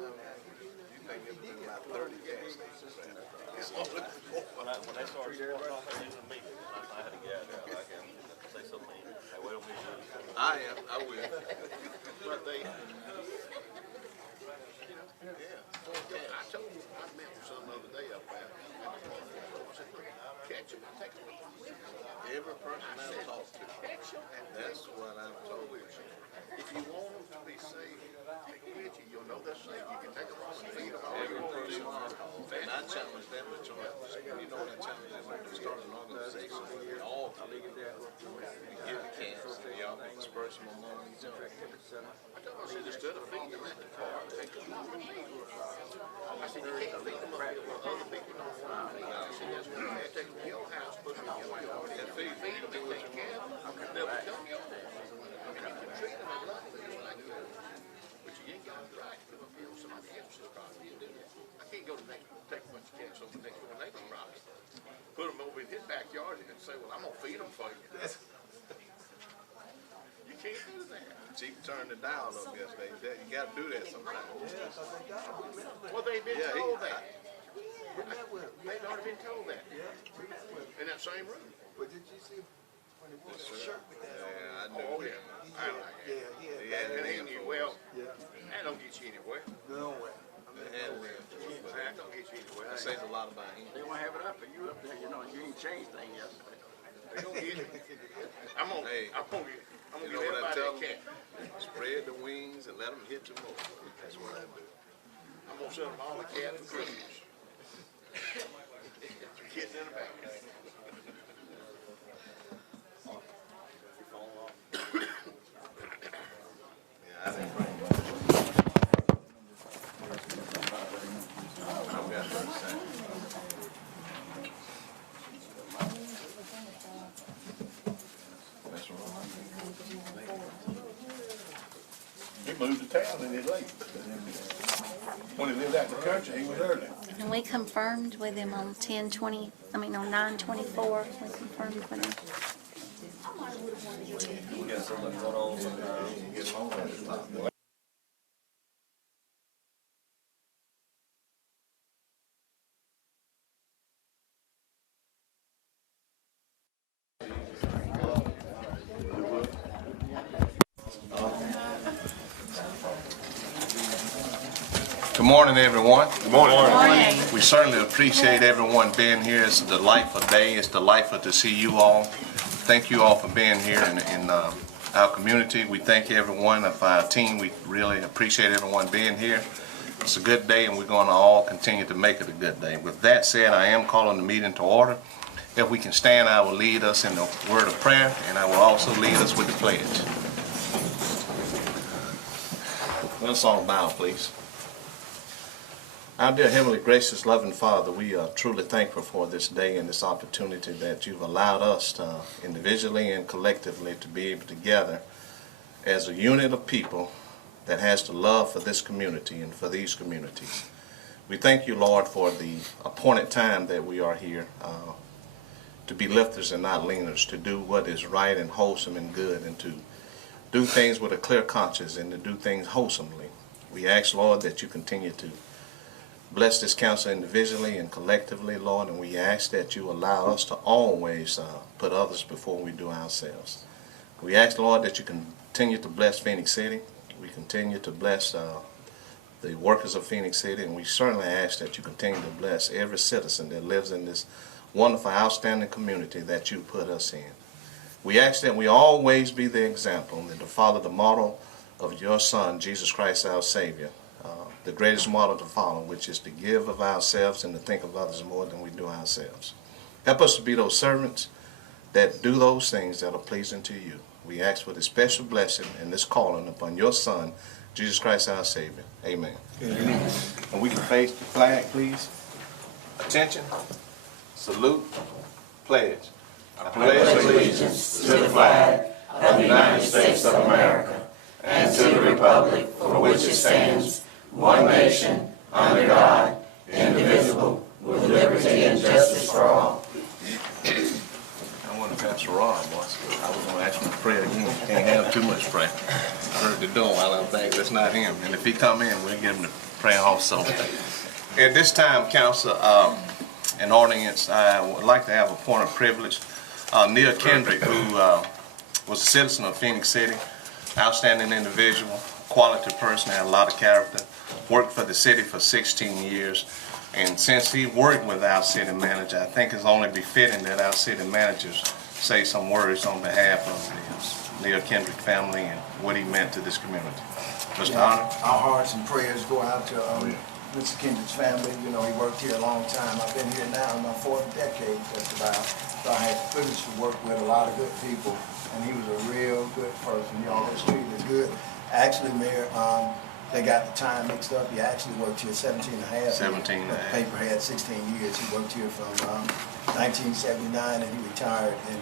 You think everything about 30 gas stations. When they started going off at the end of the meeting, I had to get out there. I can say something. Hey, wait a minute. I am. I will. But they, I told him, I met with some the other day up there. I said, catch him, take him. Every person I've talked to, that's what I've told you. If you want them to be safe, take them with you. You'll know they're safe. You can take them home and feed them all you Every want to person do. I call, and I challenge them to join us. You know what I challenge them to start an organization. We all can give cats, and y'all can disperse them among each other. I told him, I said, instead of feeding them at the car, take them home and feed them. I said, you can't feed them up here where other people don't want to feed. I said, that's what you have. Take them to your house, put them in your yard, and feed them and take care of them. They'll become yours. And you can treat them and love them just like you. But you ain't got the right to come up here on somebody else's property and do that. I can't go to take a bunch of cats over next door neighbor's property, put them over in his backyard and say, well, I'm going to feed them for you. You can't do that. Chief turned the dial up yesterday. You got to do that sometimes. Well, they've been told that. We met with him. They've already been told that. Yeah, we met with him. In that same room. But did you see when he wore that shirt with that on? Yeah, I knew. Oh, yeah. I Yeah, like it. yeah, he Yeah, had And bad he knew, well, Yeah, that don't get you anywhere. no way. I mean, And no way. That don't get you anywhere. that says a lot about him. They want to have it up, and you up there, you know, you ain't changed things yesterday. They gonna get it. I'm gonna Hey, get You know what I everybody tell a them? cat. Spread the wings and let them hit you more. That's what I do. I'm gonna send them all a cat for Christmas. Kids in the back. Yeah, I didn't bring much. I've got 30 seconds. That's right. He moved to town and he's late. When he lived out in the country, he was early. And we confirmed with him on 10/20, on 9/24, we confirmed with him. We got so much going on. Get along at the top. Good morning, everyone. Good morning. We certainly appreciate everyone being here. It's a delightful day. It's delightful to see you all. Thank you all for being here in our community. We thank everyone of our team. We really appreciate everyone being here. It's a good day, and we're going to all continue to make it a good day. With that said, I am calling the meeting to order. If we can stand, I will lead us in the word of prayer, and I will also lead us with the pledge. Let's all bow, please. Our dear Heavenly Gracious Loving Father, we are truly thankful for this day and this opportunity that you've allowed us to individually and collectively to be able to gather as a unit of people that has the love for this community and for these communities. We thank you, Lord, for the appointed time that we are here to be lifters and not leaners, to do what is right and wholesome and good, and to do things with a clear conscience and to do things wholesomely. We ask, Lord, that you continue to bless this council individually and collectively, Lord, and we ask that you allow us to always put others before we do ourselves. We ask, Lord, that you continue to bless Phenix City. We continue to bless the workers of Phenix City, and we certainly ask that you continue to bless every citizen that lives in this wonderful, outstanding community that you put us in. We ask that we always be the example and to follow the model of your Son, Jesus Christ, our Savior. The greatest model to follow, which is to give of ourselves and to think of others more than we do ourselves. Help us to be those servants that do those things that are pleasing to you. We ask for this special blessing and this calling upon your Son, Jesus Christ our Savior. Amen. Amen. And we can face the flag, please. Attention. Salute. Pledge. I pledge allegiance to the flag of the United States of America and to the republic for which it stands, one nation, under God, indivisible, with liberty and justice for all. I want to pass Rob once. I was going to ask him to pray again. Can't have too much prayer. heard the door while I'm thinking that's not him. And if he come in, we'll give him the prayer also. At this time, council, an audience, I would like to have a point of privilege. Neil Kendrick, who was a citizen of Phenix City, outstanding individual, quality person, had a lot of character, worked for the city for 16 years. And since he worked with our city manager, I think it's only befitting that our city managers say some words on behalf of the Neil Kendrick family and what he meant to this community. Mr. Honor? Our hearts and prayers go out to Mr. Kendrick's family. You know, he worked here a long time. I've been here now in my 4th decade, just about. So I had the privilege to work with a lot of good people, and he was a real good person. You know, his street is good. Actually, Mayor, they got the time mixed up. He actually worked here 17 and a half. 17 and a half. The paper had 16 years. He worked here from 1979, and he retired in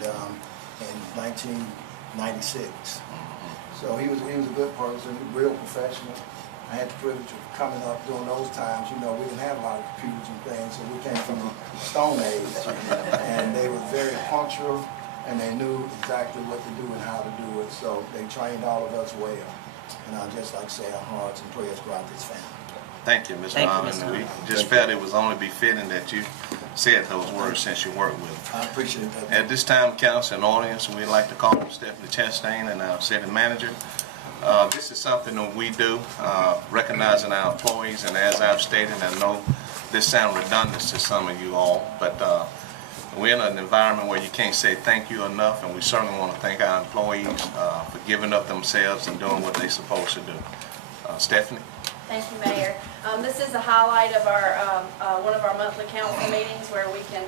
1996. So he was a good person, real professional. I had the privilege of coming up during those times. You know, we didn't have a lot of computers and things, so we came from the Stone Age. And they were very punctual, and they knew exactly what to do and how to do it. So they trained all of us well. And I'd just like to say our hearts and prayers go out to his family. Thank you, Mr. Honor. We just felt it was only befitting that you said those words since you worked with him. I appreciate that. At this time, council and audience, we'd like to call on Stephanie Chastain and our city manager. This is something that we do, recognizing our employees, and as I've stated, I know this sounds redundant to some of you all, but we're in an environment where you can't say thank you enough, and we certainly want to thank our employees for giving up themselves and doing what they're supposed to do. Stephanie? Thank you, Mayor. This is a highlight of our one of our monthly council meetings where we can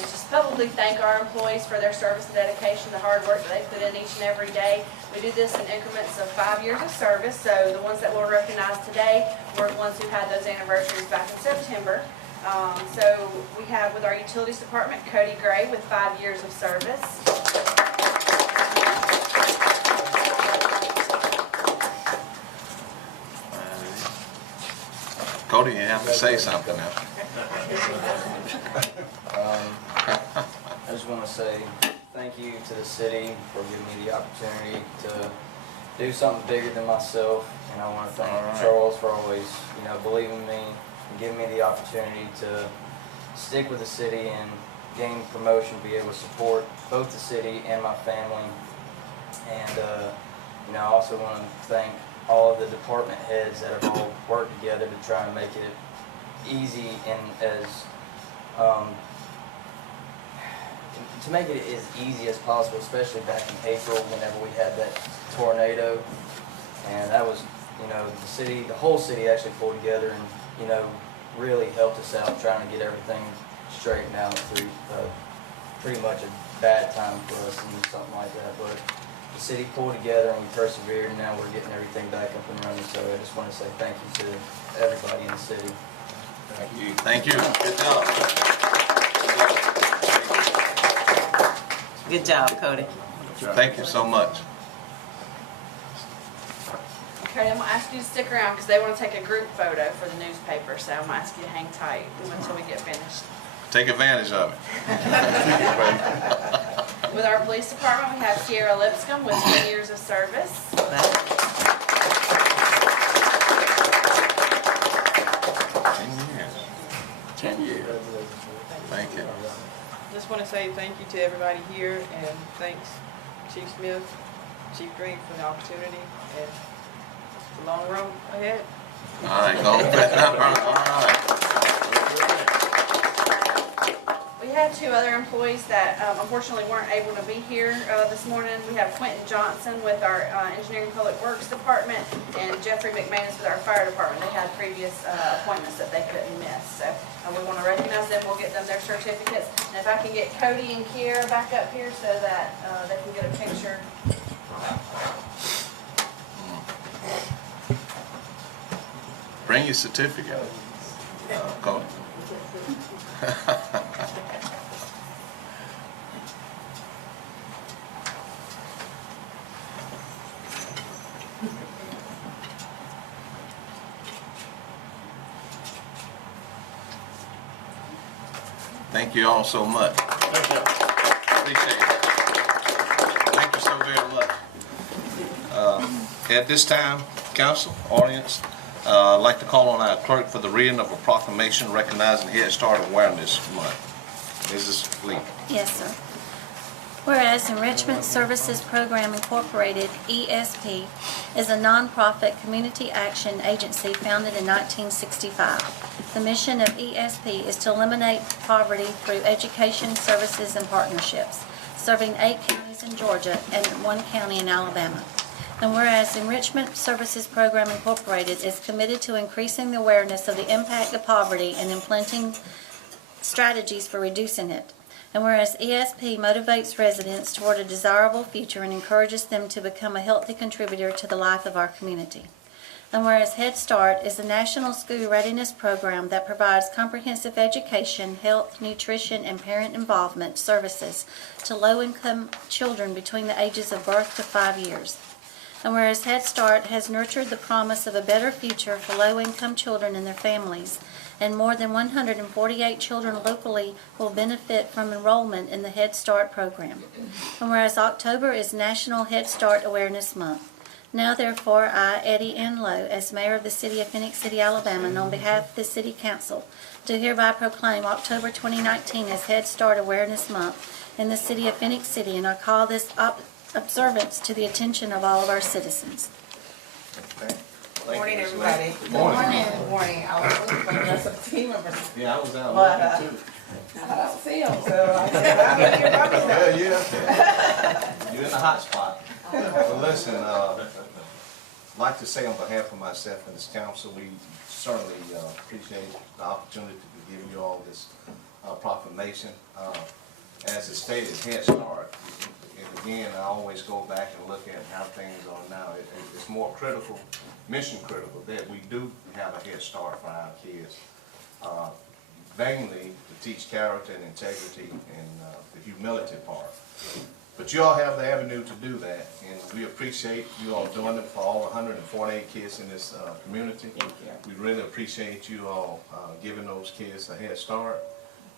just publicly thank our employees for their service and dedication, the hard work that they put in each and every day. We do this in increments of 5 years of service, so the ones that we'll recognize today were the ones who had those anniversaries back in September. So we have with our utilities department, Cody Gray with 5 years of service. Cody, you have to say something now. I just want to say thank you to the city for giving me the opportunity to do something bigger than myself, and I want to thank Charles for always, believing in me and giving me the opportunity to stick with the city and gain promotion, be able to support both the city and my family. And I also want to thank all of the department heads that have all worked together to try and make it easy and to make it as easy as possible, especially back in April whenever we had that tornado. And that was, the whole city actually pulled together and, really helped us out trying to get everything straightened out through pretty much a bad time for us and something like that. But the city pulled together and we persevered, and now we're getting everything back up and running. So I just want to say thank you to everybody in the city. Thank you. Thank you. Good job. Good job, Cody. Thank you so much. Okay, I'm going to ask you to stick around because they want to take a group photo for the newspaper, so I'm going to ask you to hang tight until we get finished. Take advantage of it. With our police department, we have Kiera Lipscomb with 10 years of service. 10 years. Thank you. Just want to say thank you to everybody here, and thanks Chief Smith, Chief Green for the opportunity, and it's a long road ahead. All right, go. All right. We had two other employees that unfortunately weren't able to be here this morning. We have Quentin Johnson with our Engineering Public Works Department and Jeffrey McManus with our Fire Department. They had previous appointments that they couldn't miss. So we want to recognize them. We'll get them their certificates. And if I can get Cody and Kiera back up here so that they can get a picture. Bring your certificate. Cody. Thank you all so much. Appreciate it. Thank you so very much. At this time, council, audience, I'd like to call on our clerk for the reading of a proclamation recognizing Head Start Awareness Month. Mrs. Lee. Yes, sir. Whereas Enrichment Services Program Incorporated, ESP, is a nonprofit community action agency founded in 1965. The mission of ESP is to eliminate poverty through education, services, and partnerships, serving 8 counties in Georgia and 1 county in Alabama. And whereas Enrichment Services Program Incorporated is committed to increasing the awareness of the impact of poverty and implementing strategies for reducing it. And whereas ESP motivates residents toward a desirable future and encourages them to become a healthy contributor to the life of our community. And whereas Head Start is a national school readiness program that provides comprehensive education, health, nutrition, and parent involvement services to low-income children between the ages of birth to 5 years. And whereas Head Start has nurtured the promise of a better future for low-income children and their families, and more than 148 children locally will benefit from enrollment in the Head Start program. And whereas October is National Head Start Awareness Month, now therefore I, Eddie Ann Lowe, as Mayor of the City of Phenix City, Alabama, and on behalf of the City Council, do hereby proclaim October 2019 as Head Start Awareness Month in the City of Phenix City, and I call this observance to the attention of all of our citizens. Okay. Good morning, everybody. Good morning. Good morning. I was looking for the rest of the team members. Yeah, I was out But, looking too. I don't see them, so I think you're probably not. Yeah. You're in the hot spot. Well, listen, I'd like to say on behalf of myself and this council, we certainly appreciate the opportunity to give you all this proclamation. As it stated, Head Start. And again, I always go back and look at how things are now. It's more critical, mission critical, that we do have a head start for our kids. Mainly to teach character and integrity and the humility part. But you all have the avenue to do that, and we appreciate you all doing it for all 148 kids in this community. We really appreciate you all giving those kids a head start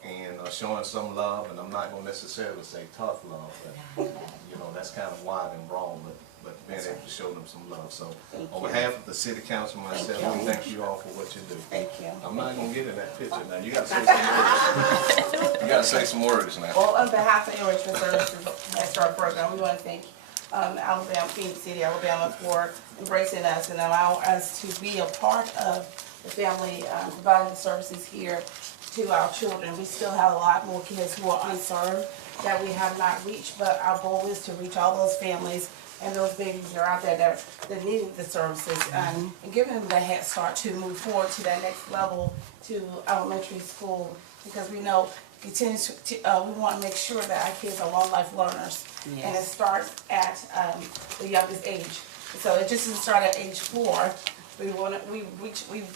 and showing some love, and I'm not going to necessarily say tough love, but you know, that's kind of wide and broad, but being able to show them some love. So on behalf of the City Council and myself, we thank you all for what you do. Thank you. I'm not going to get in that picture now. You got to say some words. You got to say some words now. Well, on behalf of Enrichment Services Head Start program, we want to thank Alabama, Phenix City, Alabama, for embracing us and allowing us to be a part of the family, providing the services here to our children. We still have a lot more kids who are unserved that we have not reached, but our goal is to reach all those families and those babies that are out there that need the services and giving them the head start to move forward to that next level to elementary school, because we know we want to make sure that our kids are long life learners. Yes. And it starts at the youngest age. So it just doesn't start at age 4. We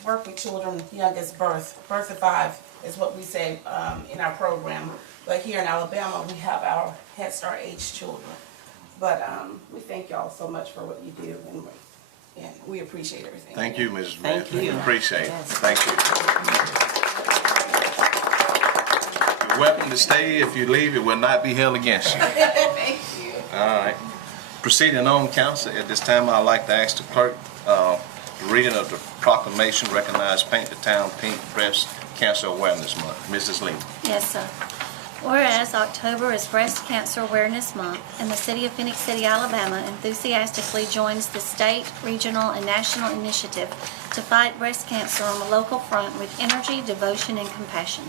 work with children youngest birth to 5 is what we say in our program. But here in Alabama, we have our Head Start age children. But we thank y'all so much for what you do, and we appreciate everything. Thank you, Mrs. Smith. Thank you. Appreciate it. Thank you. You're welcome to stay. If you leave, it will not be held against you. Thank you. All right. Proceeding on, council, at this time, I'd like to ask the clerk the reading of the proclamation recognized Paint the Town Pink Breast Cancer Awareness Month. Mrs. Lee. Yes, sir. Whereas October is Breast Cancer Awareness Month, and the City of Phenix City, Alabama enthusiastically joins the state, regional, and national initiative to fight breast cancer on the local front with energy, devotion, and compassion.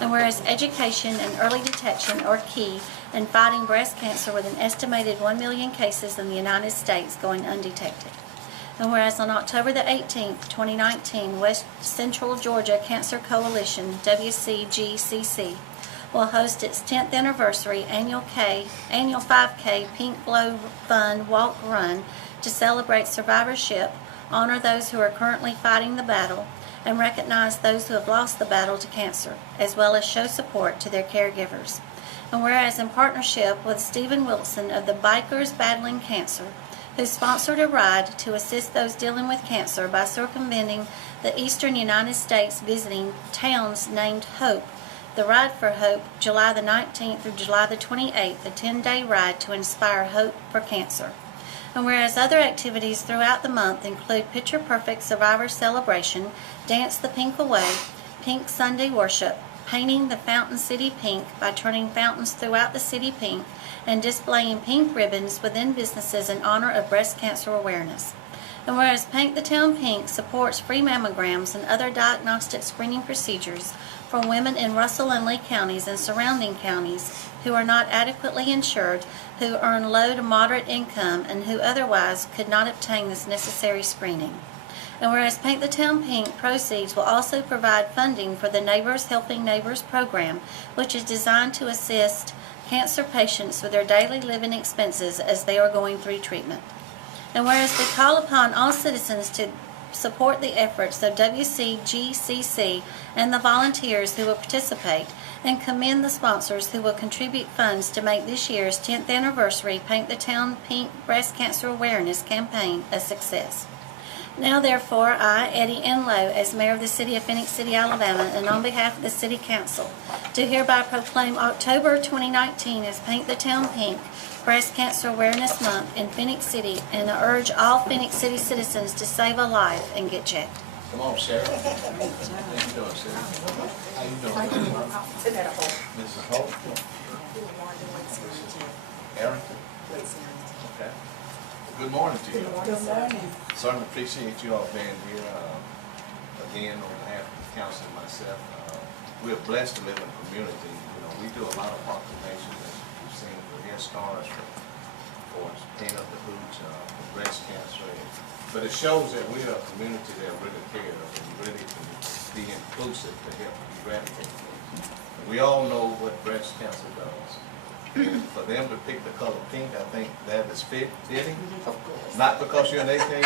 And whereas education and early detection are key in fighting breast cancer, with an estimated 1 million cases in the United States going undetected. And whereas on October the 18th, 2019, West Central Georgia Cancer Coalition, WCGCC, will host its 10th anniversary annual 5K Pink Glow Fun Walk Run to celebrate survivorship, honor those who are currently fighting the battle, and recognize those who have lost the battle to cancer, as well as show support to their caregivers. And whereas in partnership with Stephen Wilson of the Bikers Battling Cancer, who sponsored a ride to assist those dealing with cancer by circumventing the eastern United States, visiting towns named Hope, the Ride for Hope, July the 19th through July the 28th, a 10-day ride to inspire hope for cancer. And whereas other activities throughout the month include Picture Perfect Survivor Celebration, Dance the Pink Away, Pink Sunday Worship, painting the Fountain City pink by turning fountains throughout the city pink, and displaying pink ribbons within businesses in honor of breast cancer awareness. And whereas Paint the Town Pink supports free mammograms and other diagnostic screening procedures for women in Russell and Lee counties and surrounding counties who are not adequately insured, who earn low to moderate income, and who otherwise could not obtain this necessary screening. And whereas Paint the Town Pink proceeds will also provide funding for the Neighbors Helping Neighbors program, which is designed to assist cancer patients with their daily living expenses as they are going through treatment. And whereas we call upon all citizens to support the efforts of WCGCC and the volunteers who will participate, and commend the sponsors who will contribute funds to make this year's 10th anniversary Paint the Town Pink Breast Cancer Awareness campaign a success. Now therefore, I, Eddie Enlow, as Mayor of the City of Phenix City, Alabama, and on behalf of the City Council, do hereby proclaim October 2019 as Paint the Town Pink Breast Cancer Awareness Month in Phenix City, and urge all Phenix City citizens to save a life and get checked. Come on, Sarah. How you doing, Sarah? How you doing? Mrs. Holt? Arrington? Okay. Good morning to you. Good morning. Certainly appreciate you all being here. Again, on behalf of the council and myself, we're blessed to live in a community. You know, we do a lot of proclamations, as you've seen, for hair stars, for paint up the hooch, for breast cancer. But it shows that we are a community that really cares and really can be inclusive to help eradicate things. We all know what breast cancer does. And for them to pick the color pink, I think that is fitting. Not because you're an AKA,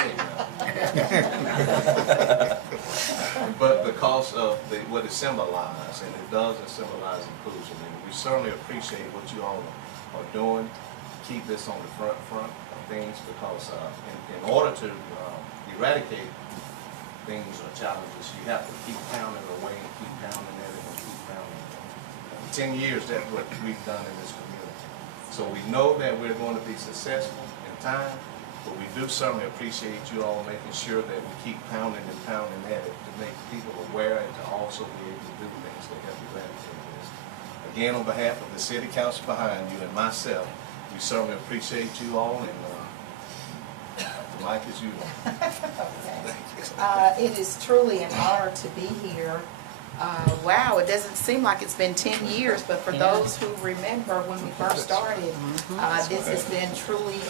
but because of what it symbolizes, and it does symbolize inclusion. And we certainly appreciate what you all are doing. Keep this on the front of things, because in order to eradicate things or challenges, you have to keep pounding away and keep pounding at it and keep pounding at it. 10 years, that's what we've done in this community. So we know that we're going to be successful in time, but we do certainly appreciate you all making sure that we keep pounding and pounding at it to make people aware and to also be able to do things to help eradicate this. Again, on behalf of the City Council behind you and myself, we certainly appreciate you all, and the mic is yours. It is truly an honor to be here. Wow, it doesn't seem like it's been 10 years, but for those who remember when we first started, this has been truly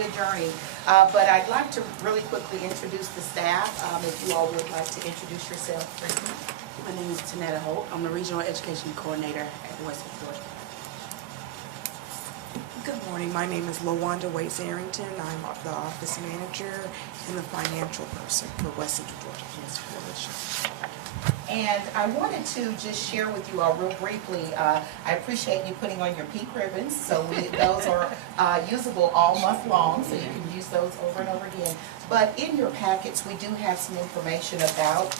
a journey. But I'd like to really quickly introduce the staff, if you all would like to introduce yourself. My name is Tanetta Holt. I'm the Regional Education Coordinator at Western Georgia. Good morning. My name is LaWanda Waits-Arrington. I'm the Office Manager and the Financial Person for West Central Georgia Cancer Coalition. And I wanted to just share with you all real briefly, I appreciate you putting on your pink ribbons. So those are usable all month long, so you can use those over and over again. But in your packets, we do have some information about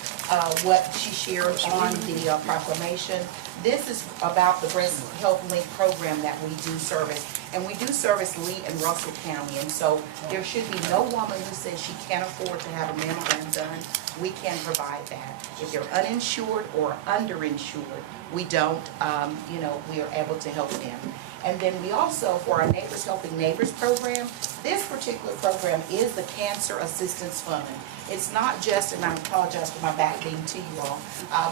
what she shared on the proclamation. This is about the Breast Health Link program that we do service. And we do service Lee and Russell County. And so there should be no woman who says she can't afford to have a mammogram done. We can provide that. If they're uninsured or underinsured, we don't, we are able to help them. And then we also, for our Neighbors Helping Neighbors program, this particular program is the Cancer Assistance Fund. It's not just, and I apologize for my back being to you all,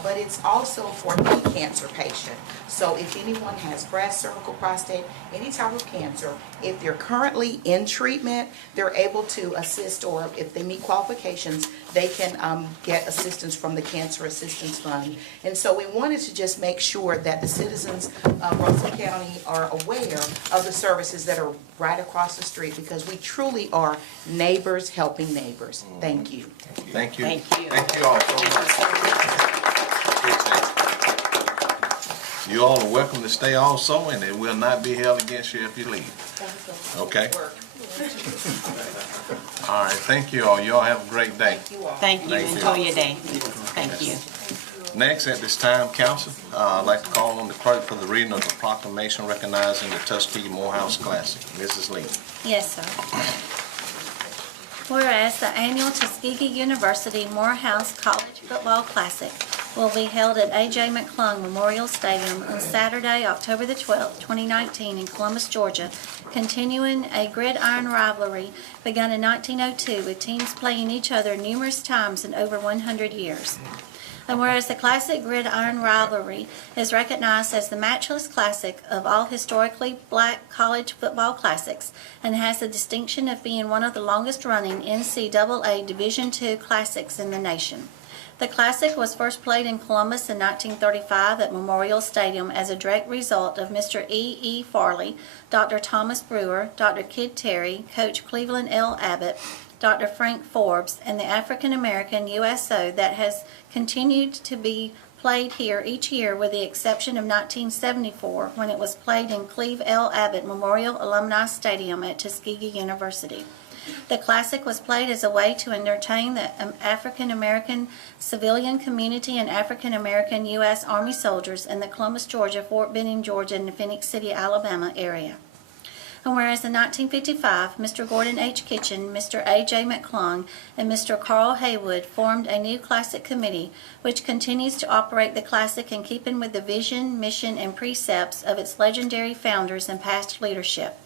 but it's also for any cancer patient. So if anyone has breast, cervical, prostate, any type of cancer, if they're currently in treatment, they're able to assist, or if they meet qualifications, they can get assistance from the Cancer Assistance Fund. And so we wanted to just make sure that the citizens of Russell County are aware of the services that are right across the street, because we truly are neighbors helping neighbors. Thank you. Thank you. Thank you. Thank you all so much. You all are welcome to stay also, and it will not be held against you if you leave. Okay? All right. Thank you all. You all have a great day. Thank you. Enjoy your day. Thank you. Next, at this time, Council, I'd like to call on the clerk for the reading of the proclamation recognizing the Tuskegee Morehouse Classic. Mrs. Lee. Yes, sir. Whereas the annual Tuskegee University Morehouse College Football Classic will be held at A.J. McClung Memorial Stadium on Saturday, October the 12th, 2019 in Columbus, Georgia, continuing a gridiron rivalry begun in 1902 with teams playing each other numerous times in over 100 years. And whereas the classic gridiron rivalry is recognized as the matchless classic of all historically black college football classics and has the distinction of being one of the longest-running NCAA Division II classics in the nation. The classic was first played in Columbus in 1935 at Memorial Stadium as a direct result of Mr. E. Farley, Dr. Thomas Brewer, Dr. Kid Terry, Coach Cleveland L. Abbott, Dr. Frank Forbes, and the African-American USO that has continued to be played here each year with the exception of 1974 when it was played in Cleve L. Abbott Memorial Alumni Stadium at Tuskegee University. The Classic was played as a way to entertain the African-American civilian community and African-American U.S. Army soldiers in the Columbus, Georgia, Fort Benning, Georgia, and the Phenix City, Alabama area. And whereas in 1955, Mr. Gordon H. Kitchen, Mr. A.J. McClung, and Mr. Carl Haywood formed a new Classic committee which continues to operate the Classic in keeping with the vision, mission, and precepts of its legendary founders and past leadership.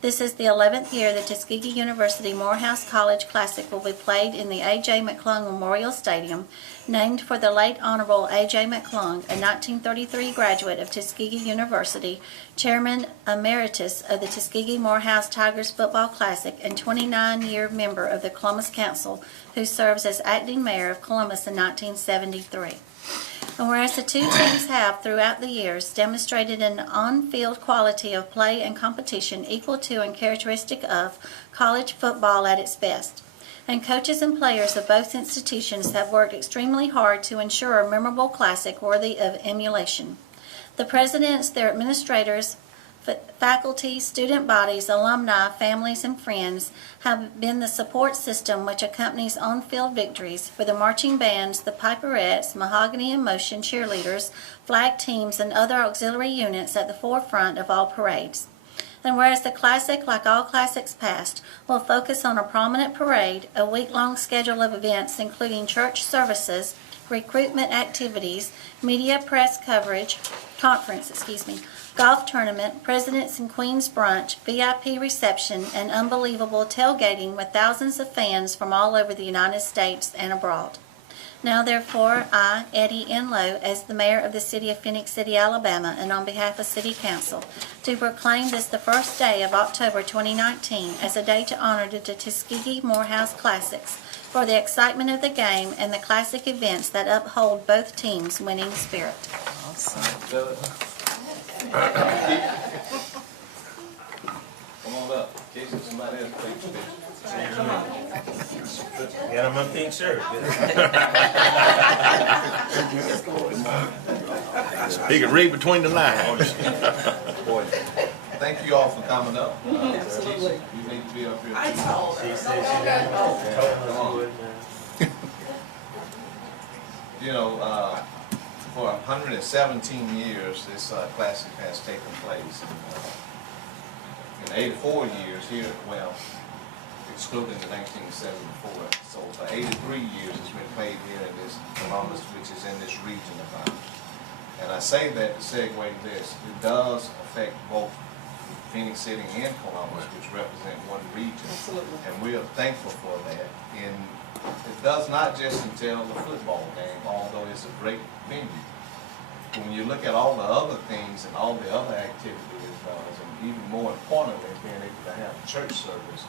This is the 11th year the Tuskegee University Morehouse College Classic will be played in the A.J. McClung Memorial Stadium, named for the late Honorable A.J. McClung, a 1933 graduate of Tuskegee University, Chairman Emeritus of the Tuskegee Morehouse Tigers Football Classic, and 29-year member of the Columbus Council, who serves as acting mayor of Columbus in 1973. And whereas the two teams have, throughout the years, demonstrated an on-field quality of play and competition equal to and characteristic of college football at its best, and coaches and players of both institutions have worked extremely hard to ensure a memorable classic worthy of emulation. The presidents, their administrators, faculty, student bodies, alumni, families, and friends have been the support system which accompanies on-field victories for the marching bands, the piperettes, mahogany and motion cheerleaders, flag teams, and other auxiliary units at the forefront of all parades. And whereas the Classic, like all Classics past, will focus on a prominent parade, a week-long schedule of events including church services, recruitment activities, media press coverage, golf tournament, Presidents and Queens brunch, VIP reception, and unbelievable tailgating with thousands of fans from all over the United States and abroad. Now, therefore, I, Eddie Enlow, as the mayor of the city of Phenix City, Alabama, and on behalf of City Council, do proclaim this the first day of October 2019 as a day to honor the Tuskegee Morehouse Classics for the excitement of the game and the classic events that uphold both teams' winning spirit. Come on up. In case somebody else takes a picture. Got him on pink shirt. He can read between the lines. Thank you all for coming up. Absolutely. You need to be up here. I told her. You know, for 117 years, this classic has taken place. In 84 years here, well, excluding the 1974. So for 83 years, it's been played here in this Columbus, which is in this region of ours. And I say that to segue this. It does affect both Phenix City and Columbus, which represent one region. Absolutely. And we are thankful for that. And it does not just entail the football game, although it's a great venue. When you look at all the other things and all the other activities it does, and even more importantly, being able to have a church service,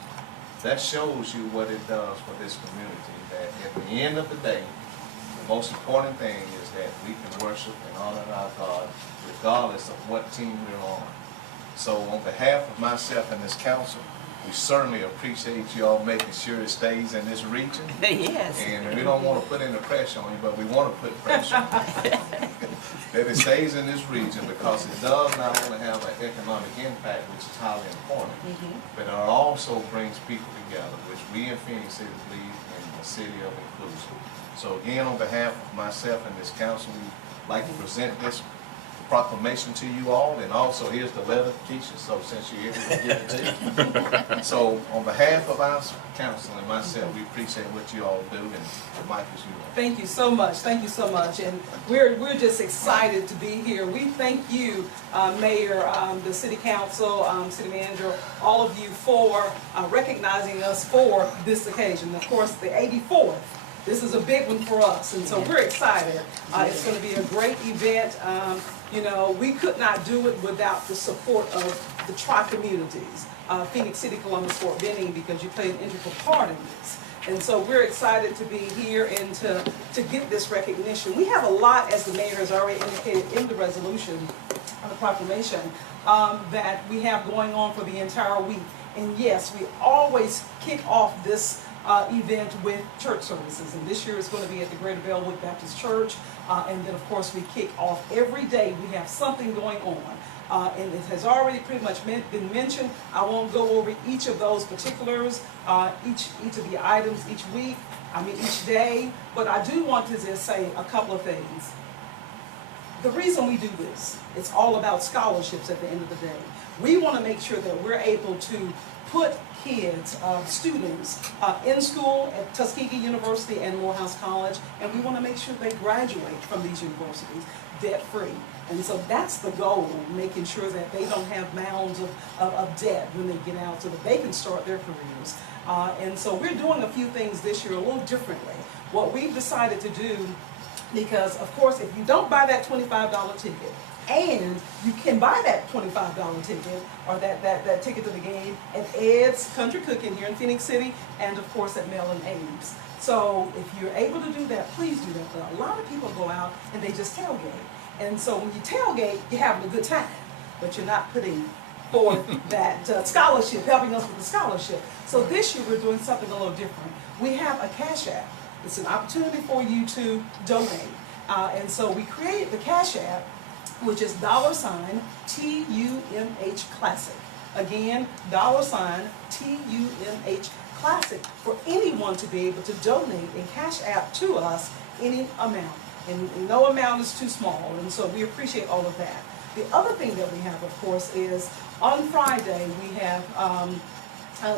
that shows you what it does for this community, that at the end of the day, the most important thing is that we can worship and honor our God regardless of what team we're on. So on behalf of myself and this council, we certainly appreciate you all making sure it stays in this region. Yes. And we don't want to put any pressure on you, but we want to put pressure on you. That it stays in this region because it does not only have an economic impact, which is highly important, but it also brings people together, which we in Phenix City believe in the city of inclusion. So again, on behalf of myself and this council, we'd like to present this proclamation to you all, and also here's the letter, Keisha, so since you're here, we can give it to you. So on behalf of our council and myself, we appreciate what you all do, and the mic is yours. Thank you so much. Thank you so much. And we're just excited to be here. We thank you, Mayor, the City Council, City Manager, all of you for recognizing us for this occasion. Of course, the 84th. This is a big one for us, and so we're excited. It's going to be a great event. You know, we could not do it without the support of the tri-communities, Phenix City, Columbus, Fort Benning, because you play an integral part in this. And so we're excited to be here and to get this recognition. We have a lot, as the mayor has already indicated in the resolution, the proclamation, that we have going on for the entire week. And yes, we always kick off this event with church services, and this year is going to be at the Greater Bellwood Baptist Church, and then of course we kick off every day. We have something going on, and it has already pretty much been mentioned. I won't go over each of those particulars, each of the items each week, each day, but I do want to just say a couple of things. The reason we do this, it's all about scholarships at the end of the day. We want to make sure that we're able to put kids, students, in school at Tuskegee University and Morehouse College, and we want to make sure they graduate from these universities debt-free. And so that's the goal, making sure that they don't have mounds of debt when they get out, so that they can start their careers. And so we're doing a few things this year a little differently. What we've decided to do, because of course if you don't buy that $25 ticket, and you can buy that $25 ticket or that ticket to the game at Ed's Country Cooking here in Phenix City, and of course at Mel and Ames. So if you're able to do that, please do that. But a lot of people go out and they just tailgate. And so when you tailgate, you're having a good time, but you're not putting forth that scholarship, helping us with the scholarship. So this year we're doing something a little different. We have a Cash App. It's an opportunity for you to donate. And so we created the Cash App, which is $TUMH Classic. Again, $TUMH Classic, for anyone to be able to donate in Cash App to us any amount. And no amount is too small, and so we appreciate all of that. The other thing that we have, of course, is on Friday we have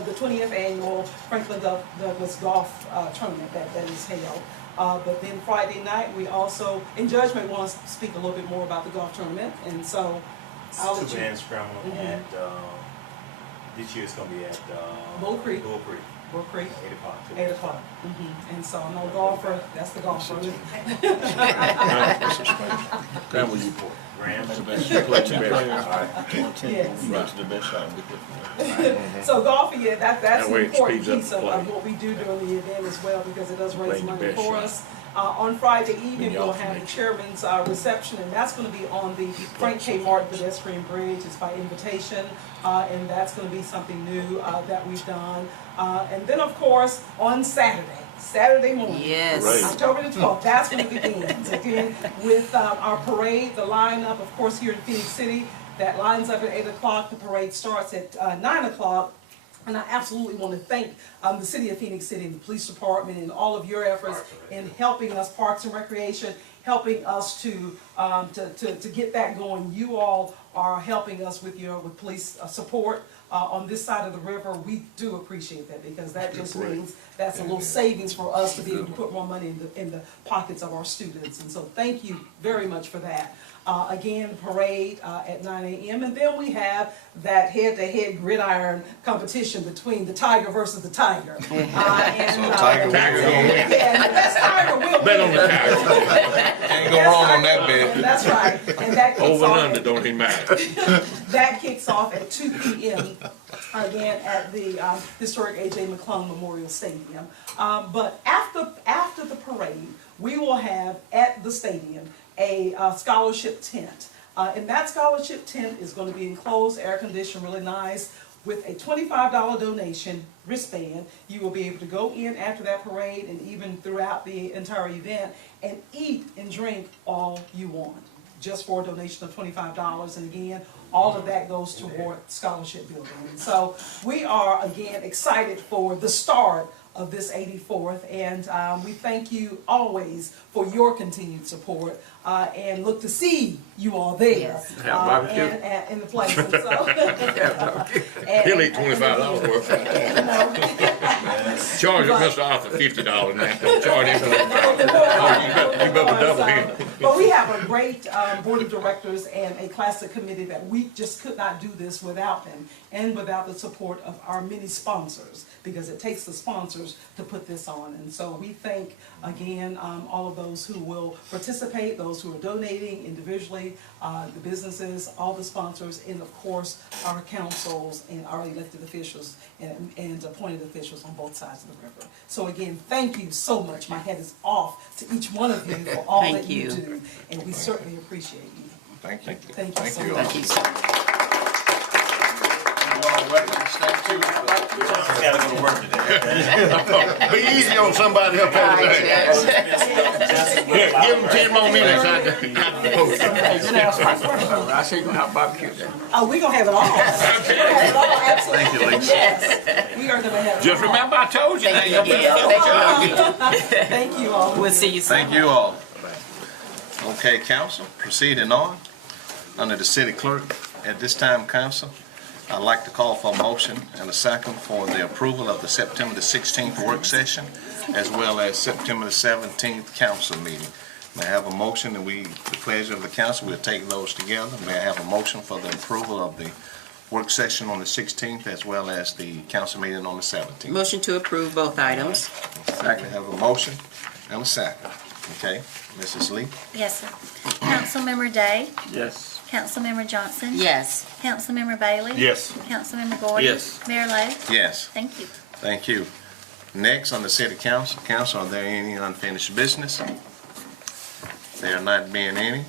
the 20th annual Franklin Douglas Golf Tournament that is held. But then Friday night we also, and Judge may want to speak a little bit more about the golf tournament, and so I'll let you. Two-man scramble at, this year it's going to be at Bull Creek. Bull Creek. Bull Creek. 8 o'clock. 8 o'clock. And so no golfer, that's the golfer. Graham, will you pour? Graham? That's the best. That's the best. Yes. You got the best shot and get it. So golfing, yeah, that's an way it important speeds up piece the of play. what we do during the event as well, because it does raise Playing the money best for shot. us. On Friday evening, When y'all we'll have the chairman's reception, and that's going to be on the Frank K. Martin pedestrian bridge. It's by invitation, and that's going to be something new that we've done. And then, of course, on Saturday morning, Yes. Right. October the 12th, that's when it begins. Again, with our parade, the lineup, of course, here in Phenix City, that lines up at 8 o'clock. The parade starts at 9 o'clock. And I absolutely want to thank the City of Phenix City, and the police department, and all of your efforts in helping us, Parks and Recreation, helping us to get that going. You all are helping us with police support on this side of the river. We do appreciate that, because that just means that's a little savings for us to be able to put more money in the pockets of our students. And so thank you very much for that. Again, parade at 9 a.m. And then we have that head-to-head gridiron competition between the Tiger versus the Tiger. So Tiger will win. Yeah, and the best Tiger will win. Bet on the Tiger. Can't go wrong on that bet. That's right. And that kicks Over off and under don't even matter. that kicks off at 2 p.m. again at the historic A.J. McClung Memorial Stadium. But after the parade, we will have at the stadium a scholarship tent. And that scholarship tent is going to be enclosed, air-conditioned, really nice, with a $25 donation wristband. You will be able to go in after that parade and even throughout the entire event and eat and drink all you want, just for a donation of $25. And again, all of that goes toward scholarship building. And so we are, again, excited for the start of this 84th, and we thank you always for your continued support, and look to see you all there and in the place. And so, He'll eat $25 worth. Charge Mr. Arthur $50 now. Charge him. You better double him. But we have a great board of directors and a classic committee that we just could not do this without them, and without the support of our many sponsors, because it takes the sponsors to put this on. And so we thank again all of those who will participate, those who are donating individually, the businesses, all the sponsors, and of course our councils and our elected officials and appointed officials on both sides of the river. So again, thank you so much. My head is off to each one of you for all that you do, and we certainly appreciate you. Thank you. Thank you so much. Thank you so much. Gotta go to work today. Be easy on somebody up there today. Give them 10 more minutes. I say you're gonna have barbecue then. Oh, we're gonna have it all. We're gonna have it all, absolutely. Thank you, ladies. Yes, we are gonna have it Just all. remember I told you. Thank you all. We'll see you soon. Thank you all. Okay, council, proceeding on. Under the city clerk, at this time, council, I'd like to call for a motion and a second for the approval of the September the 16th work session, as well as September the 17th council meeting. May I have a motion, and the pleasure of the council, we'll take those together. May I have a motion for the approval of the work session on the 16th, as well as the council meeting on the 17th? Motion to approve both items. Second. Have a motion and a second. Okay, Mrs. Lee? Yes, sir. Councilmember Day? Yes. Councilmember Johnson? Yes. Councilmember Bailey? Yes. Councilmember Gordon? Yes. Mayor Lo? Yes. Thank you. Thank you. Next, on the city council, are there any unfinished business? There not being any,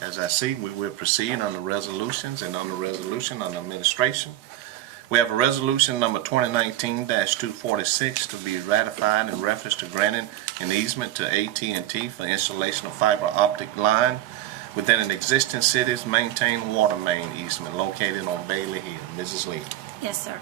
as I see, we will proceed on the resolutions, and on the resolution on the administration. We have a resolution number 2019-246 to be ratified in reference to granting an easement to AT&T for installation of fiber optic line within an existing city's maintained water main easement located on Bailey Hill. Mrs. Lee. Yes, sir.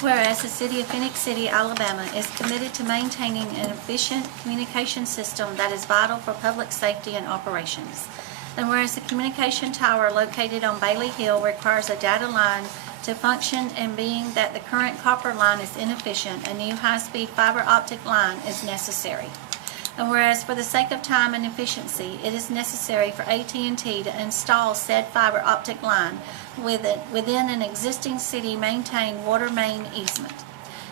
Whereas the city of Phenix City, Alabama is committed to maintaining an efficient communication system that is vital for public safety and operations. And whereas the communication tower located on Bailey Hill requires a data line to function, and being that the current copper line is inefficient, a new high-speed fiber optic line is necessary. And whereas for the sake of time and efficiency, it is necessary for AT&T to install said fiber optic line within an existing city-maintained water main easement.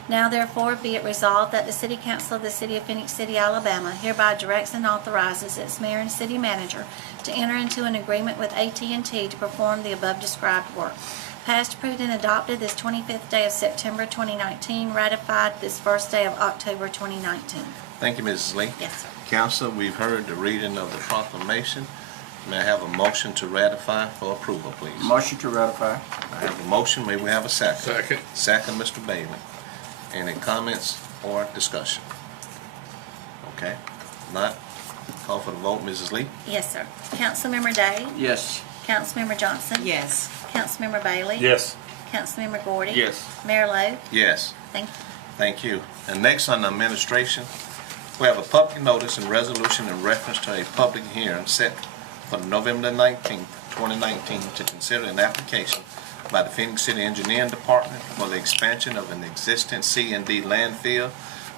Now therefore be it resolved that the City Council of the City of Phenix City, Alabama hereby directs and authorizes its mayor and city manager to enter into an agreement with AT&T to perform the above described work. Passed, approved, and adopted this 25th day of September 2019, ratified this first day of October 2019. Thank you, Mrs. Lee. Yes, sir. Council, we've heard the reading of the proclamation. May I have a motion to ratify for approval, please? Motion to ratify. I have a motion. May we have a second? Second. Second, Mr. Bailey. Any comments or discussion? Okay. Not. Call for the vote, Mrs. Lee. Yes, sir. Councilmember Day? Yes. Councilmember Johnson? Yes. Councilmember Bailey? Yes. Councilmember Gordy? Yes. Mayor Lo? Yes. Thank you. Thank you. And next on the administration, we have a public notice and resolution in reference to a public hearing set for November 19th, 2019 to consider an application by the Phenix City Engineering Department for the expansion of an existing C&D landfill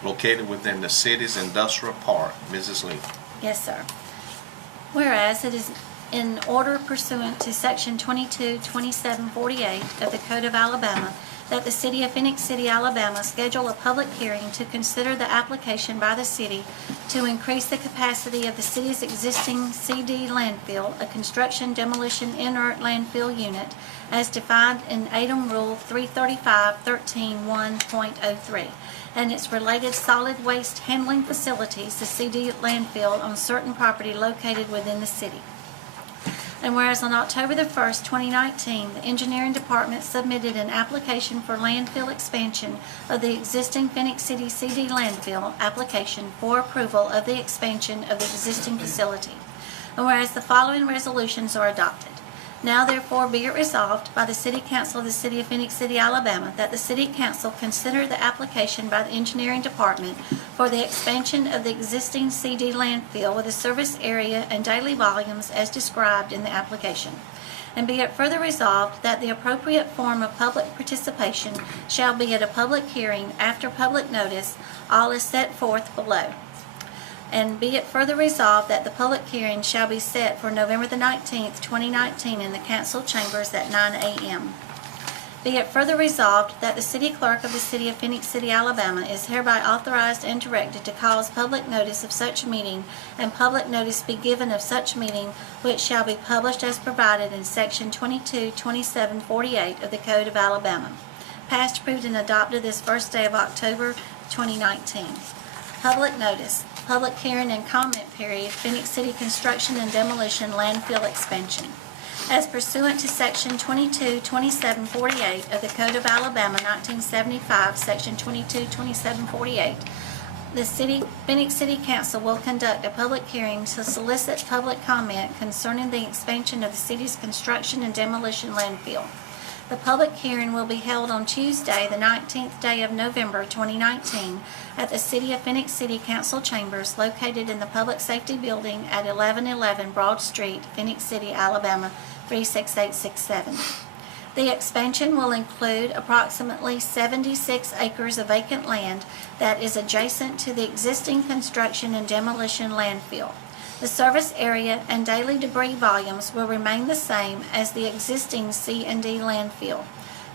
located within the city's industrial park. Mrs. Lee. Yes, sir. Whereas it is in order pursuant to Section 222748 of the Code of Alabama that the City of Phenix City, Alabama schedule a public hearing to consider the application by the city to increase the capacity of the city's existing CD landfill, a construction demolition inert landfill unit, as defined in ADM Rule 335.13.1.03, and its related solid waste handling facilities, the CD landfill, on certain property located within the city. And whereas on October the 1st, 2019, the Engineering Department submitted an application for landfill expansion of the existing Phenix City CD landfill application for approval of the expansion of the existing facility. And whereas the following resolutions are adopted. Now therefore be it resolved by the City Council of the City of Phenix City, Alabama, that the City Council consider the application by the Engineering Department for the expansion of the existing CD landfill with a service area and daily volumes as described in the application. And be it further resolved that the appropriate form of public participation shall be at a public hearing after public notice, all is set forth below. And be it further resolved that the public hearing shall be set for November the 19th, 2019 in the council chambers at 9 a.m. Be it further resolved that the city clerk of the City of Phenix City, Alabama is hereby authorized and directed to cause public notice of such meeting, and public notice be given of such meeting, which shall be published as provided in Section 22-2748 of the Code of Alabama. Passed, approved, and adopted this first day of October 2019. Public notice. Public hearing and comment period, Phenix City Construction and Demolition Landfill Expansion. As pursuant to Section 22-2748 of the Code of Alabama, 1975, Section 22-2748, the Phenix City Council will conduct a public hearing to solicit public comment concerning the expansion of the city's construction and demolition landfill. The public hearing will be held on Tuesday, the 19th day of November 2019 at the City of Phenix City Council Chambers located in the Public Safety Building at 1111 Broad Street, Phenix City, Alabama 36867. The expansion will include approximately 76 acres of vacant land that is adjacent to the existing construction and demolition landfill. The service area and daily debris volumes will remain the same as the existing C&D landfill.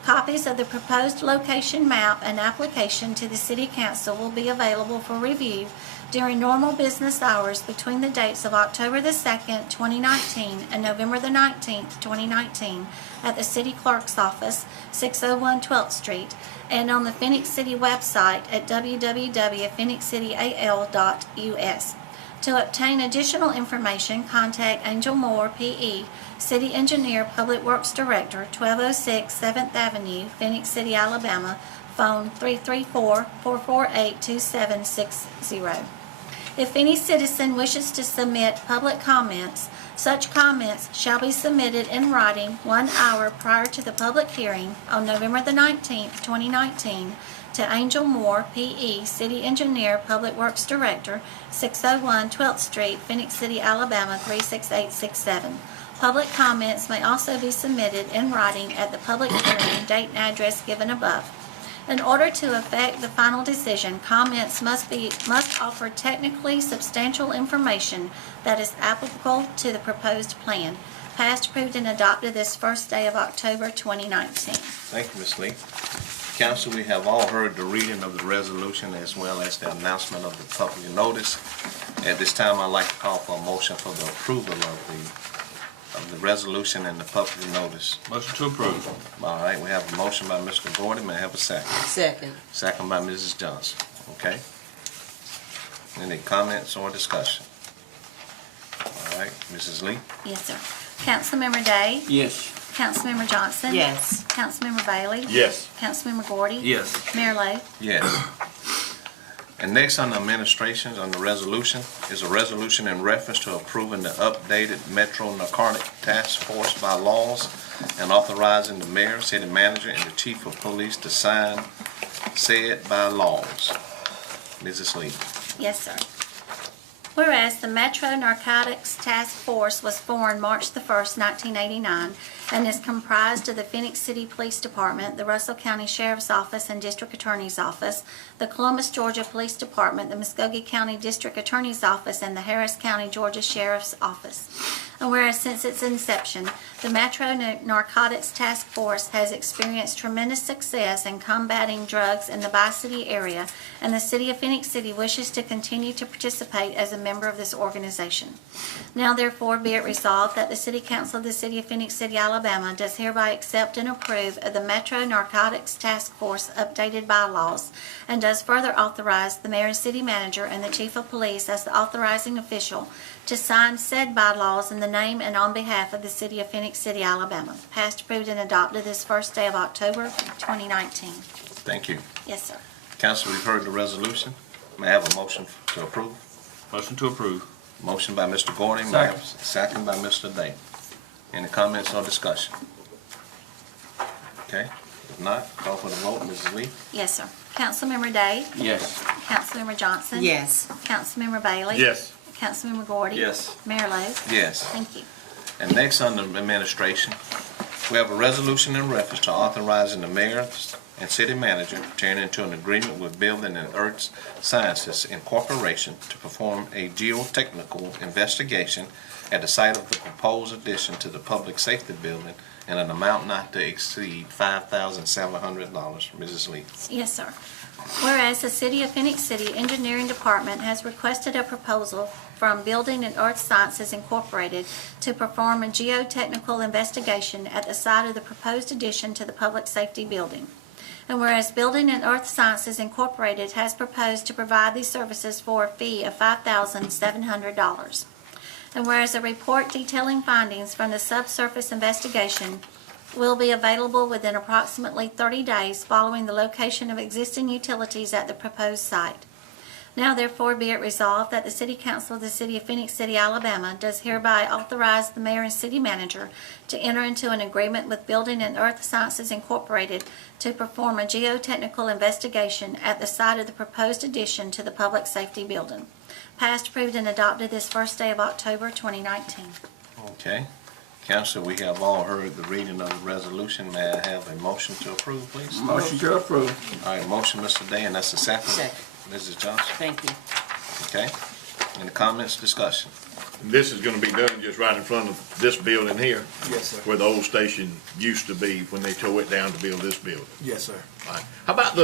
Copies of the proposed location map and application to the City Council will be available for review during normal business hours between the dates of October the 2nd, 2019 and November the 19th, 2019 at the City Clerk's Office, 601 12th Street, and on the Phenix City website at www.phenixcityal.us. To obtain additional information, contact Angel Moore, P.E., City Engineer, Public Works Director, 1206 7th Avenue, Phenix City, Alabama, phone 334-448-2760. If any citizen wishes to submit public comments, such comments shall be submitted in writing 1 hour prior to the public hearing on November the 19th, 2019, to Angel Moore, P.E., City Engineer, Public Works Director, 601 12th Street, Phenix City, Alabama 36867. Public comments may also be submitted in writing at the public hearing date and address given above. In order to effect the final decision, comments must offer technically substantial information that is applicable to the proposed plan. Passed, approved, and adopted this first day of October 2019. Thank you, Ms. Lee. Council, we have all heard the reading of the resolution as well as the announcement of the public notice. At this time, I'd like to call for a motion for the approval of the resolution and the public notice. Motion to approve. All right, we have a motion by Mr. Gordon. May I have a second? Second. Second by Mrs. Johnson. Okay. Any comments or discussion? All right, Mrs. Lee? Yes, sir. Councilmember Day? Yes. Councilmember Johnson? Yes. Councilmember Bailey? Yes. Councilmember Gordy? Yes. Mayor Lo? Yes. And next on the administrations, on the resolution, is a resolution in reference to approving the updated Metro Narcotic Task Force bylaws and authorizing the mayor, city manager, and the chief of police to sign said bylaws. Mrs. Lee. Yes, sir. Whereas the Metro Narcotics Task Force was formed March the 1st, 1989, and is comprised of the Phenix City Police Department, the Russell County Sheriff's Office and District Attorney's Office, the Columbus, Georgia Police Department, the Muskogee County District Attorney's Office, and the Harris County, Georgia Sheriff's Office. And whereas since its inception, the Metro Narcotics Task Force has experienced tremendous success in combating drugs in the Bi-City area, and the City of Phenix City wishes to continue to participate as a member of this organization. Now therefore be it resolved that the City Council of the City of Phenix City, Alabama does hereby accept and approve of the Metro Narcotics Task Force updated bylaws, and does further authorize the mayor and city manager and the chief of police as the authorizing official to sign said bylaws in the name and on behalf of the City of Phenix City, Alabama. Passed, approved, and adopted this first day of October 2019. Thank you. Yes, sir. Council, we've heard the resolution. May I have a motion to approve? Motion to approve. Motion by Mr. Gordon. May I have a second by Mr. Day. Any comments or discussion? Okay, if not, call for the vote. Mrs. Lee? Yes, sir. Councilmember Day? Yes. Councilmember Johnson? Yes. Councilmember Bailey? Yes. Councilmember Gordy? Yes. Mayor Lo? Yes. Thank you. And next, under administration, we have a resolution in reference to authorizing the mayor and city manager to enter into an agreement with Building and Earth Sciences Incorporation to perform a geotechnical investigation at the site of the proposed addition to the public safety building in an amount not to exceed $5,700. Mrs. Lee. Yes, sir. Whereas the City of Phoenix City Engineering Department has requested a proposal from Building and Earth Sciences Incorporated to perform a geotechnical investigation at the site of the proposed addition to the public safety building. And whereas Building and Earth Sciences Incorporated has proposed to provide these services for a fee of $5,700. And whereas a report detailing findings from the subsurface investigation will be available within approximately 30 days following the location of existing utilities at the proposed site. Now therefore be it resolved that the City Council of the City of Phoenix City, Alabama does hereby authorize the mayor and city manager to enter into an agreement with Building and Earth Sciences Incorporated to perform a geotechnical investigation at the site of the proposed addition to the public safety building. Passed, approved, and adopted this first day of October 2019. Okay. Council, we have all heard the reading of the resolution. May I have a motion to approve, please? Motion to approve. All right, motion, Mr. Day, and that's a second. Second. Mrs. Johnson? Thank you. Okay. Any comments, discussion? This is gonna be done just right in front of this building here. Yes, sir. Where the old station used to be when they tore it down to build this building. Yes, sir. Right. How about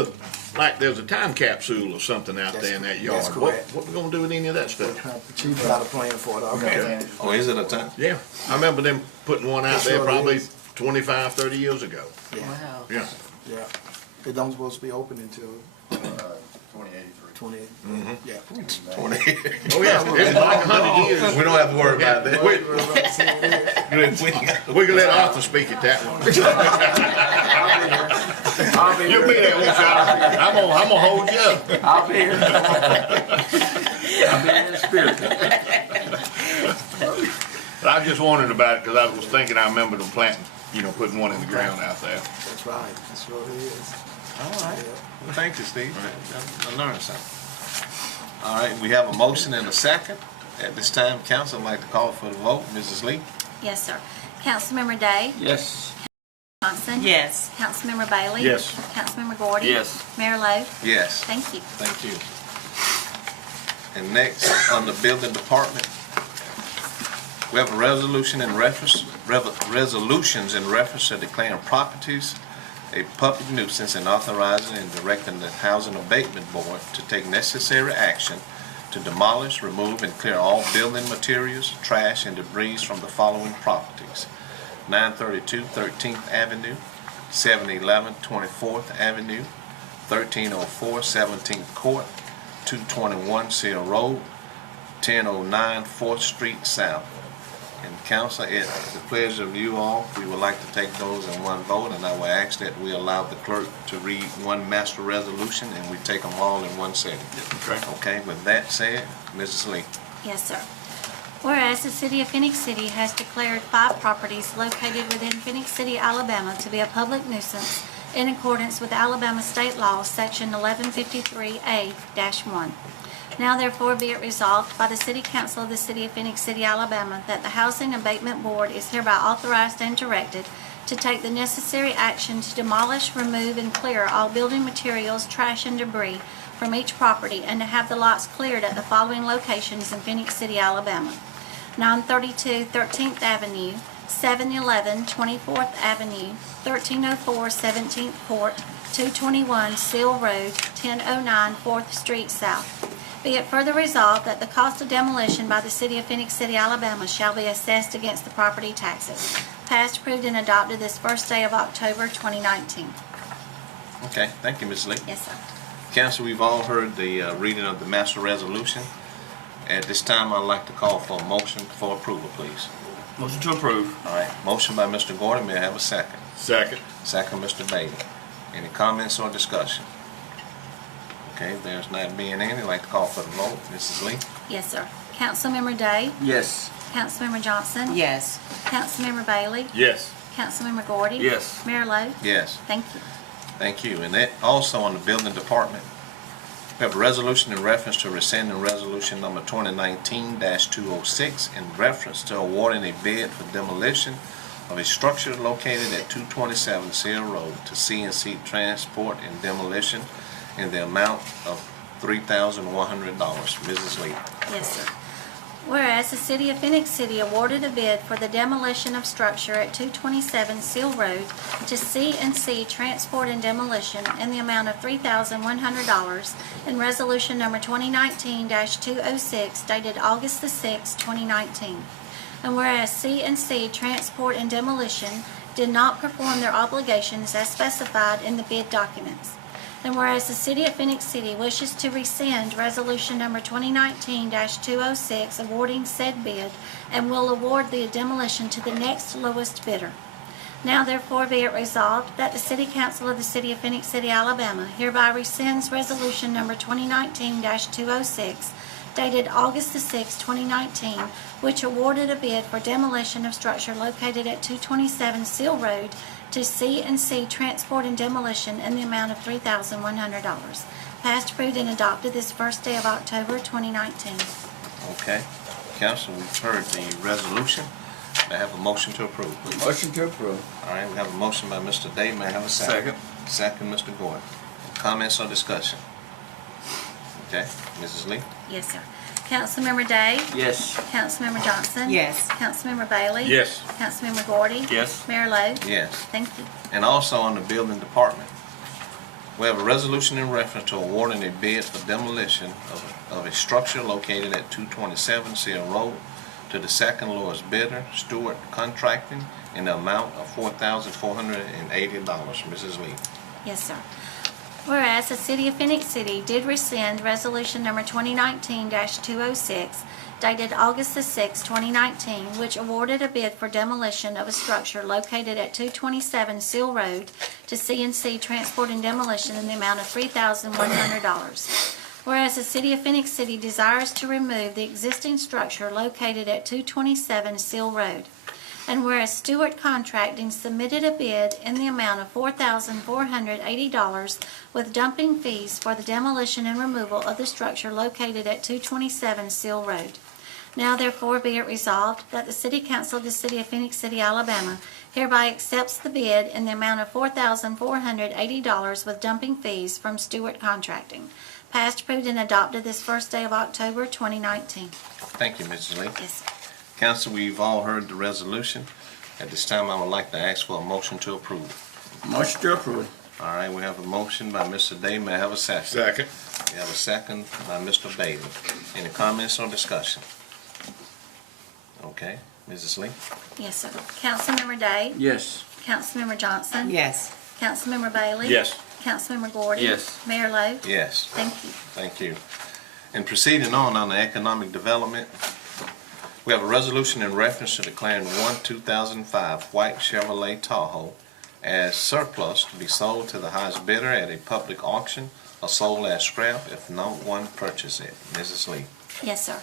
there's a time capsule or something out there in that yard? That's correct. What we gonna do with any of that stuff? The chief got a plan for it already. Okay. Oh, is it a time? Yeah, I remember them putting one out It there sure probably is. 25, 30 years ago. Yeah, Wow. Yeah. yeah. It don't supposed to be open until 20. Yeah. 20. Oh, yeah, it's like 100 years. We don't have to worry about that. We can let Arthur speak at that one. You'll be there, won't you? I'm gonna hold you up. I'll be here. I'll be in the spirit. But I just wondered about it because I was thinking, I remember them planting, putting one in the ground out there. That's right. That's what it is. All right. Well, thank you, Steve. I learned something. All right, we have a motion and a second. At this time, council would like to call for the vote. Mrs. Lee? Yes, sir. Councilmember Day? Yes. Johnson? Yes. Councilmember Bailey? Yes. Councilmember Gordy? Yes. Mayor Lo? Yes. Thank you. Thank you. And next, on the building department, we have a resolutions in reference to declaring properties a public nuisance and authorizing and directing the Housing Abatement Board to take necessary action to demolish, remove, and clear all building materials, trash, and debris from the following properties: 932 13th Avenue, 711 24th Avenue, 1304 17th Court, 221 Seal Road, 1009 4th Street South. And council, at the pleasure of you all, we would like to take those in one vote, and I will ask that we allow the clerk to read one master resolution, and we take them all in one setting. Okay. Okay, with that said, Mrs. Lee. Yes, sir. Whereas the City of Phoenix City has declared 5 properties located within Phoenix City, Alabama to be a public nuisance in accordance with Alabama State Law, Section 1153A-1. Now therefore be it resolved by the City Council of the City of Phoenix City, Alabama, that the Housing Abatement Board is hereby authorized and directed to take the necessary action to demolish, remove, and clear all building materials, trash, and debris from each property, and to have the lots cleared at the following locations in Phoenix City, Alabama: 932 13th Avenue, 711 24th Avenue, 1304 17th Court, 221 Seal Road, 1009 4th Street South. Be it further resolved that the cost of demolition by the City of Phoenix City, Alabama shall be assessed against the property taxes. Passed, approved, and adopted this first day of October 2019. Okay, thank you, Ms. Lee. Yes, sir. Council, we've all heard the reading of the master resolution. At this time, I'd like to call for a motion for approval, please. Motion to approve. All right, motion by Mr. Gordon. May I have a second? Second. Second, Mr. Bailey. Any comments or discussion? Okay, there's not being any, I'd like to call for the vote. Mrs. Lee? Yes, sir. Councilmember Day? Yes. Councilmember Johnson? Yes. Councilmember Bailey? Yes. Councilmember Gordy? Yes. Mayor Lo? Yes. Thank you. Thank you. And that also on the building department, we have a resolution in reference to rescinding resolution number 2019-206 in reference to awarding a bid for demolition of a structure located at 227 Seal Road to C&C Transport and Demolition in the amount of $3,100. Mrs. Lee. Yes, sir. Whereas the City of Phenix City awarded a bid for the demolition of structure at 227 Seal Road to C&C Transport and Demolition in the amount of $3,100 in resolution number 2019-206 dated August the 6th, 2019. And whereas C&C Transport and Demolition did not perform their obligations as specified in the bid documents. And whereas the City of Phenix City wishes to rescind resolution number 2019-206 awarding said bid and will award the demolition to the next lowest bidder. Now therefore be it resolved that the City Council of the City of Phenix City, Alabama hereby rescinds resolution number 2019-206 dated August the 6th, 2019, which awarded a bid for demolition of structure located at 227 Seal Road to C&C Transport and Demolition in the amount of $3,100. Passed, approved, and adopted this first day of October 2019. Okay. Council, we've heard the resolution. May I have a motion to approve, please? Motion to approve. All right, we have a motion by Mr. Day. May I have a second? Second, Mr. Gordon. Comments or discussion? Okay. Mrs. Lee? Yes, sir. Councilmember Day? Yes. Councilmember Johnson? Yes. Councilmember Bailey? Yes. Councilmember Gordy? Yes. Mayor Lo? Yes. Thank you. And also on the building department, we have a resolution in reference to awarding a bid for demolition of a structure located at 227 Seal Road to the second lowest bidder, Stewart Contracting, in the amount of $4,480. Mrs. Lee. Yes, sir. Whereas the City of Phenix City did rescind resolution number 2019-206 dated August the 6th, 2019, which awarded a bid for demolition of a structure located at 227 Seal Road to C&C Transport and Demolition in the amount of $3,100. Whereas the City of Phenix City desires to remove the existing structure located at 227 Seal Road. And whereas Stewart Contracting submitted a bid in the amount of $4,480 with dumping fees for the demolition and removal of the structure located at 227 Seal Road. Now therefore be it resolved that the City Council of the City of Phenix City, Alabama hereby accepts the bid in the amount of $4,480 with dumping fees from Stewart Contracting. Passed, approved, and adopted this first day of October 2019. Thank you, Mrs. Lee. Yes, sir. Council, we've all heard the resolution. At this time, I would like to ask for a motion to approve. Motion to approve. All right, we have a motion by Mr. Day. May I have a second? Second. We have a second by Mr. Bailey. Any comments or discussion? Okay, Mrs. Lee? Yes, sir. Councilmember Day? Yes. Councilmember Johnson? Yes. Councilmember Bailey? Yes. Councilmember Gordy? Yes. Mayor Lo? Yes. Thank you. Thank you. And proceeding on the economic development, we have a resolution in reference to declaring one 2005 white Chevrolet Tahoe as surplus to be sold to the highest bidder at a public auction or sold as scrap if no one purchases it. Mrs. Lee. Yes, sir.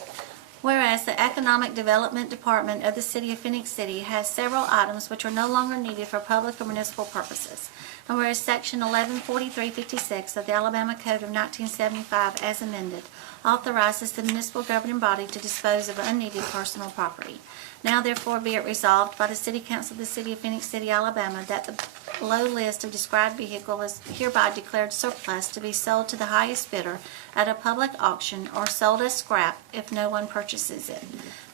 Whereas the Economic Development Department of the City of Phenix City has several items which are no longer needed for public or municipal purposes. And whereas Section 114356 of the Alabama Code of 1975 as amended authorizes the municipal governing body to dispose of unneeded personal property. Now therefore be it resolved by the City Council of the City of Phenix City, Alabama, that the below list of described vehicle is hereby declared surplus to be sold to the highest bidder at a public auction or sold as scrap if no one purchases it.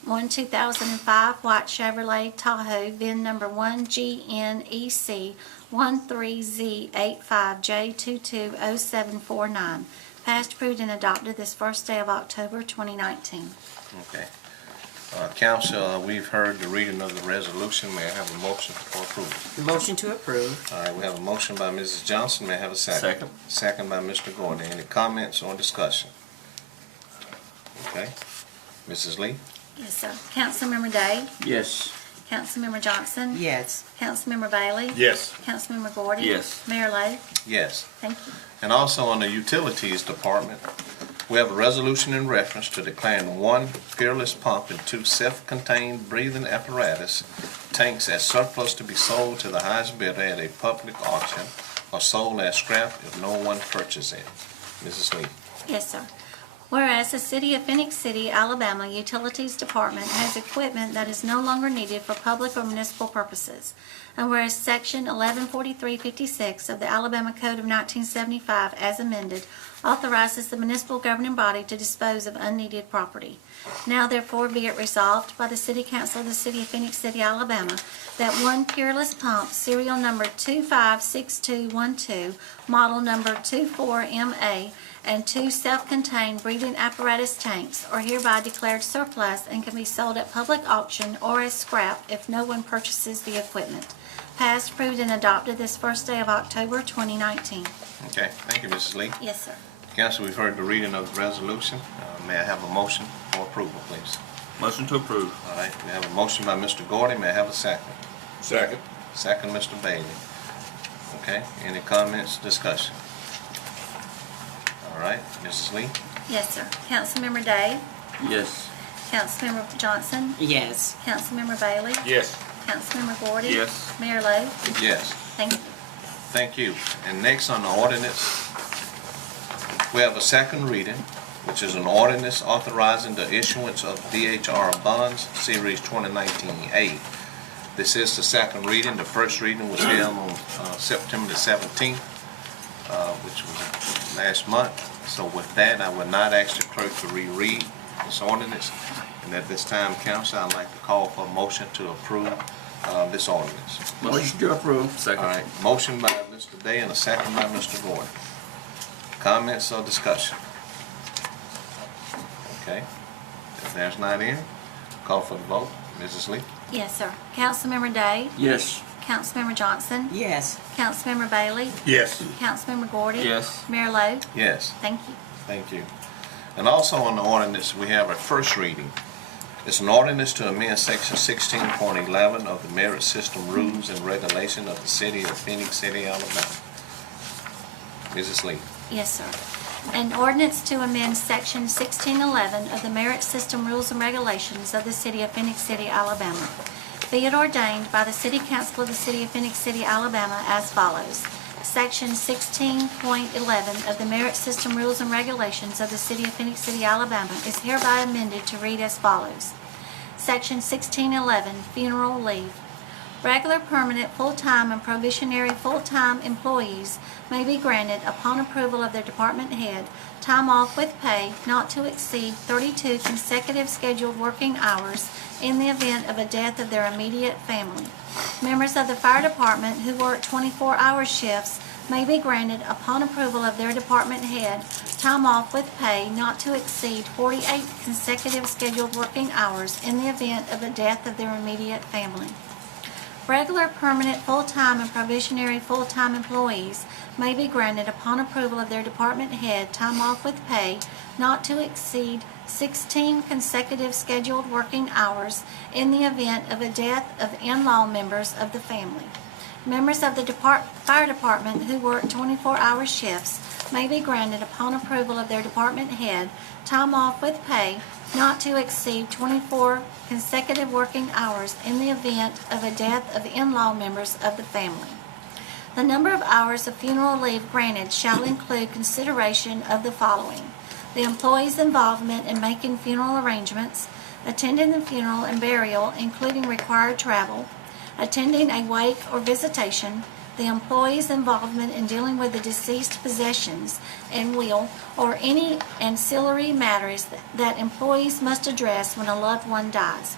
One 2005 white Chevrolet Tahoe, VIN number 1GNEC13Z85J220749. Passed, approved, and adopted this first day of October 2019. Okay. Council, we've heard the reading of the resolution. May I have a motion for approval? Motion to approve. All right, we have a motion by Mrs. Johnson. May I have a second? Second. Second by Mr. Gordon. Any comments or discussion? Okay. Mrs. Lee? Yes, sir. Councilmember Day? Yes. Councilmember Johnson? Yes. Councilmember Bailey? Yes. Councilmember Gordy? Yes. Mayor Lo? Yes. Thank you. And also on the Utilities Department, We have a resolution in reference to declaring one Peerless pump and two self-contained breathing apparatus tanks as surplus to be sold to the highest bidder at a public auction or sold as scrap if no one purchases it. Mrs. Lee. Yes, sir. Whereas the City of Phenix City, Alabama Utilities Department has equipment that is no longer needed for public or municipal purposes, and whereas Section 114356 of the Alabama Code of 1975, as amended, authorizes the municipal governing body to dispose of unneeded property. Now therefore be it resolved by the City Council of the City of Phenix City, Alabama, that one Peerless pump, serial number 256212, model number 24MA, and two self-contained breathing apparatus tanks are hereby declared surplus and can be sold at public auction or as scrap if no one purchases the equipment. Passed, approved, and adopted this first day of October 2019. Okay, thank you, Mrs. Lee. Yes, sir. Council, we've heard the reading of the resolution. May I have a motion for approval, please? Motion to approve. All right, we have a motion by Mr. Gordy. May I have a second? Second. Second, Mr. Bailey. Okay, any comments, discussion? All right, Mrs. Lee? Yes, sir. Councilmember Day? Yes. Councilmember Johnson? Yes. Councilmember Bailey? Yes. Councilmember Gordy? Yes. Mayor Lo? Yes. Thank you. Thank you. And next on the ordinance, we have a second reading, which is an ordinance authorizing the issuance of DHR bonds, Series 2019A. This is the second reading. The first reading was held on September the 17th, which was last month. So with that, I would not ask the clerk to reread this ordinance. And at this time, council, I'd like to call for a motion to approve this ordinance. Motion to approve. Second. All right, motion by Mr. Day and a second by Mr. Gordon. Comments or discussion? Okay, if there's not any, call for the vote. Mrs. Lee? Yes, sir. Councilmember Day? Yes. Councilmember Johnson? Yes. Councilmember Bailey? Yes. Councilmember Gordy? Yes. Mayor Lo? Yes. Thank you. Thank you. And also on the ordinance, we have a first reading. It's an ordinance to amend Section 16.11 of the Merit System Rules and Regulations of the City of Phenix City, Alabama. Mrs. Lee. Yes, sir. An ordinance to amend Section 1611 of the Merit System Rules and Regulations of the City of Phenix City, Alabama. Be it ordained by the City Council of the City of Phenix City, Alabama as follows. Section 16.11 of the Merit System Rules and Regulations of the City of Phenix City, Alabama is hereby amended to read as follows. Section 1611, Funeral Leave. Regular, permanent, full-time, and probationary full-time employees may be granted, upon approval of their department head, time off with pay not to exceed 32 consecutive scheduled working hours in the event of a death of their immediate family. Members of the fire department who work 24-hour shifts may be granted, upon approval of their department head, time off with pay not to exceed 48 consecutive scheduled working hours in the event of a death of their immediate family. Regular, permanent, full-time, and probationary full-time employees may be granted, upon approval of their department head, time off with pay not to exceed 16 consecutive scheduled working hours in the event of a death of in-law members of the family. Members of the fire department who work 24-hour shifts may be granted, upon approval of their department head, time off with pay not to exceed 24 consecutive working hours in the event of a death of in-law members of the family. The number of hours of funeral leave granted shall include consideration of the following: the employee's involvement in making funeral arrangements, attending the funeral and burial, including required travel, attending a wake or visitation, the employee's involvement in dealing with the deceased possessions and will, or any ancillary matters that employees must address when a loved one dies.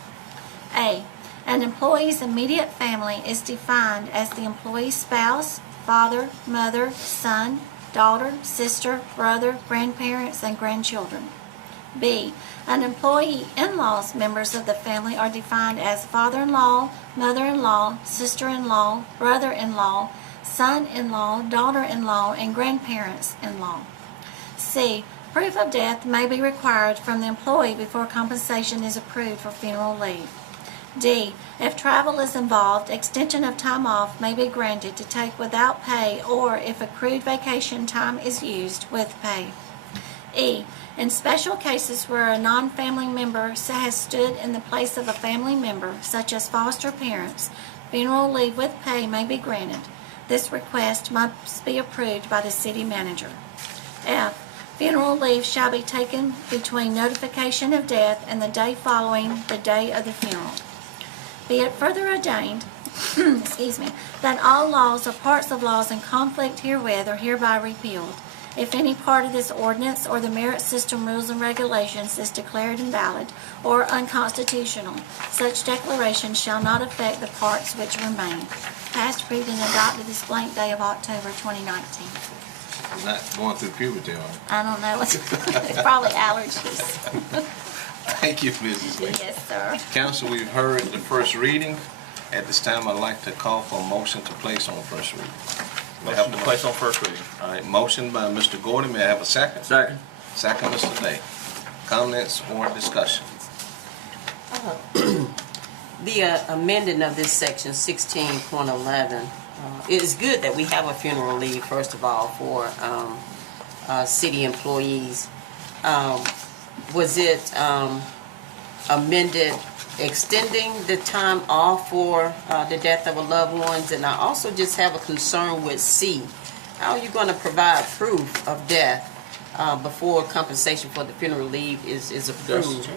A. An employee's immediate family is defined as the employee's spouse, father, mother, son, daughter, sister, brother, grandparents, and grandchildren. B. An employee in-law's members of the family are defined as father-in-law, mother-in-law, sister-in-law, brother-in-law, son-in-law, daughter-in-law, and grandparents-in-law. C. Proof of death may be required from the employee before compensation is approved for funeral leave. D. If travel is involved, extension of time off may be granted to take without pay, or if accrued vacation time is used, with pay. E, in special cases where a non-family member has stood in the place of a family member, such as foster parents, funeral leave with pay may be granted. This request must be approved by the city manager. F, funeral leave shall be taken between notification of death and the day following the day of the funeral. Be it further ordained, excuse me, that all laws or parts of laws in conflict herewith are hereby repealed. If any part of this ordinance or the merit system rules and regulations is declared invalid or unconstitutional, such declaration shall not affect the parts which remain. Passed, approved, and adopted this blank day of October 2019. You're not going through puberty, are you? I don't know. It's probably allergies. Thank you, Mrs. Lee. Yes, sir. Council, we've heard the first reading. At this time, I'd like to call for a motion to place on first reading. Motion to place on first reading. All right, motion by Mr. Gordon. May I have a second? Second. Second, Mr. Day. Comments or discussion? The amending of this section 16.11, it is good that we have a funeral leave, first of all, for city employees. Was it amended extending the time off for the death of a loved one? And I also just have a concern with C. How are you going to provide proof of death before compensation for the funeral leave is approved?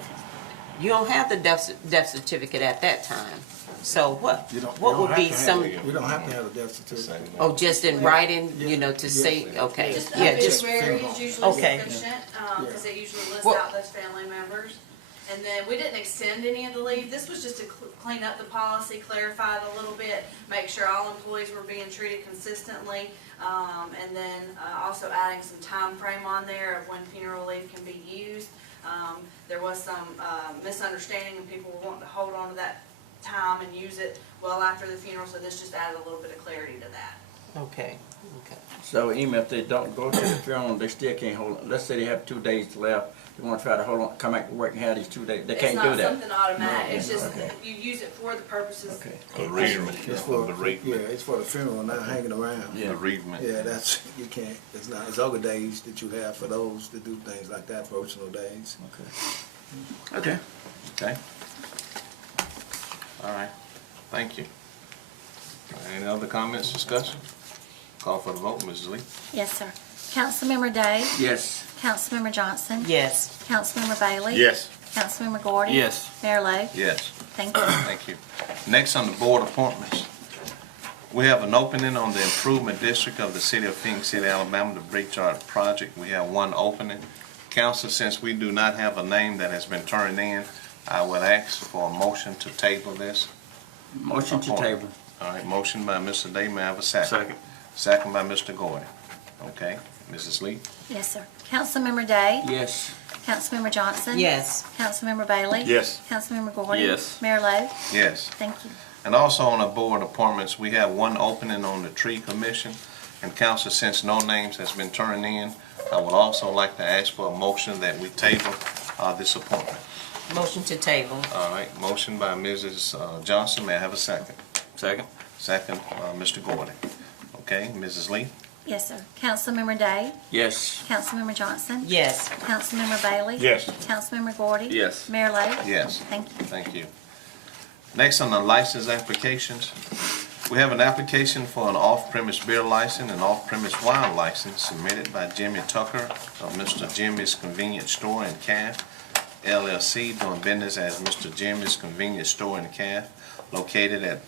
You don't have the death certificate at that time. So what would be some? You don't have to have a death certificate. Oh, just in writing, you know, to say, okay. Just Yeah, just just, obituary is usually okay. sufficient, because it usually lists Well- out those family members. And then we didn't extend any of the leave. This was just to clean up the policy, clarify it a little bit, make sure all employees were being treated consistently, and then also adding some time frame on there of when funeral leave can be used. There was some misunderstanding and people were wanting to hold on to that time and use it well after the funeral, so this just added a little bit of clarity to that. Okay, okay. So even if they don't go to the funeral, they still can't hold on. Let's say they have 2 days left. They want to try to hold on, come back to work and have these 2 days. They can't do It's that. not something automatic, No, it's just, okay. you use it for the purposes. Okay. It's for it's for the funeral, not hanging around. Yeah. Bereavement. Yeah, that's, you can't, it's not, it's other days that you have for those that do things like that, personal days. Okay. Okay. Okay. All right. Thank you. Any other comments, discussion? Call for the vote, Mrs. Lee. Yes, sir. Councilmember Day? Yes. Councilmember Johnson? Yes. Councilmember Bailey? Yes. Councilmember Gordy? Yes. Mayor Lo? Yes. Thank you. Thank you. Next on the board appointments, we have an opening on the improvement district of the city of Phenix City, Alabama, the Brickyard project. We have one opening. Council, since we do not have a name that has been turned in, I would ask for a motion to table this. Motion to table. All right, motion by Mr. Day. May I have a second? Second. Second by Mr. Gordon. Okay, Mrs. Lee? Yes, sir. Councilmember Day? Yes. Councilmember Johnson? Yes. Councilmember Bailey? Yes. Councilmember Gordy? Yes. Mayor Lo? Yes. Thank you. And also on the board appointments, we have one opening on the tree commission. And council, since no names has been turned in, I would also like to ask for a motion that we table this appointment. Motion to table. All right, motion by Mrs. Johnson. May I have a second? Second. Second, Mr. Gordon. Okay, Mrs. Lee? Yes, sir. Councilmember Day? Yes. Councilmember Johnson? Yes. Councilmember Bailey? Yes. Councilmember Gordy? Yes. Mayor Lo? Yes. Thank you. Thank you. Next on the license applications, we have an application for an off-premise beer license and off-premise wine license submitted by Jimmy Tucker of Mr. Jimmy's Convenience Store in Calf, LLC, doing business as Mr. Jimmy's Convenience Store in Calf, located at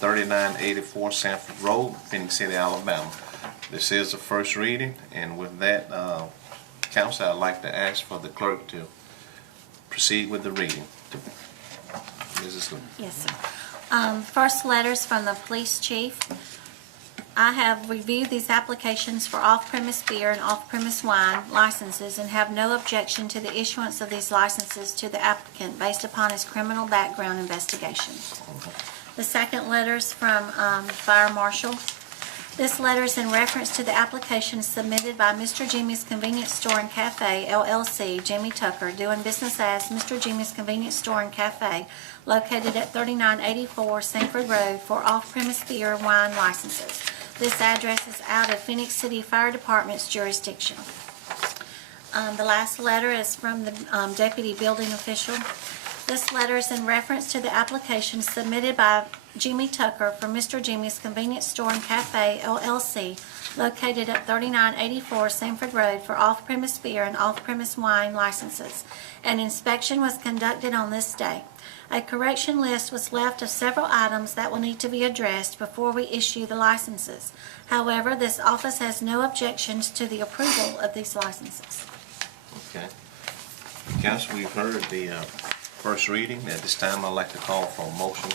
3984 Sanford Road, Phenix City, Alabama. This is the first reading, and with that, council, I'd like to ask for the clerk to proceed with the reading. Mrs. Lee. Yes, sir. First, letters from the police chief. I have reviewed these applications for off-premise beer and off-premise wine licenses and have no objection to the issuance of these licenses to the applicant based upon his criminal background investigation. The second letter's from Fire Marshal. This letter is in reference to the application submitted by Mr. Jimmy's Convenience Store and Cafe, LLC, Jimmy Tucker, doing business as Mr. Jimmy's Convenience Store and Cafe, located at 3984 Sanford Road, for off-premise beer and wine licenses. This address is out of Phenix City Fire Department's jurisdiction. The last letter is from the deputy building official. This letter is in reference to the application submitted by Jimmy Tucker for Mr. Jimmy's Convenience Store and Cafe LLC located at 3984 Sanford Road for off-premise beer and off-premise wine licenses. An inspection was conducted on this day. A correction list was left of several items that will need to be addressed before we issue the licenses. However, this office has no objections to the approval of these licenses. Okay. Council, we've heard the first reading. At this time, I'd like to call for a motion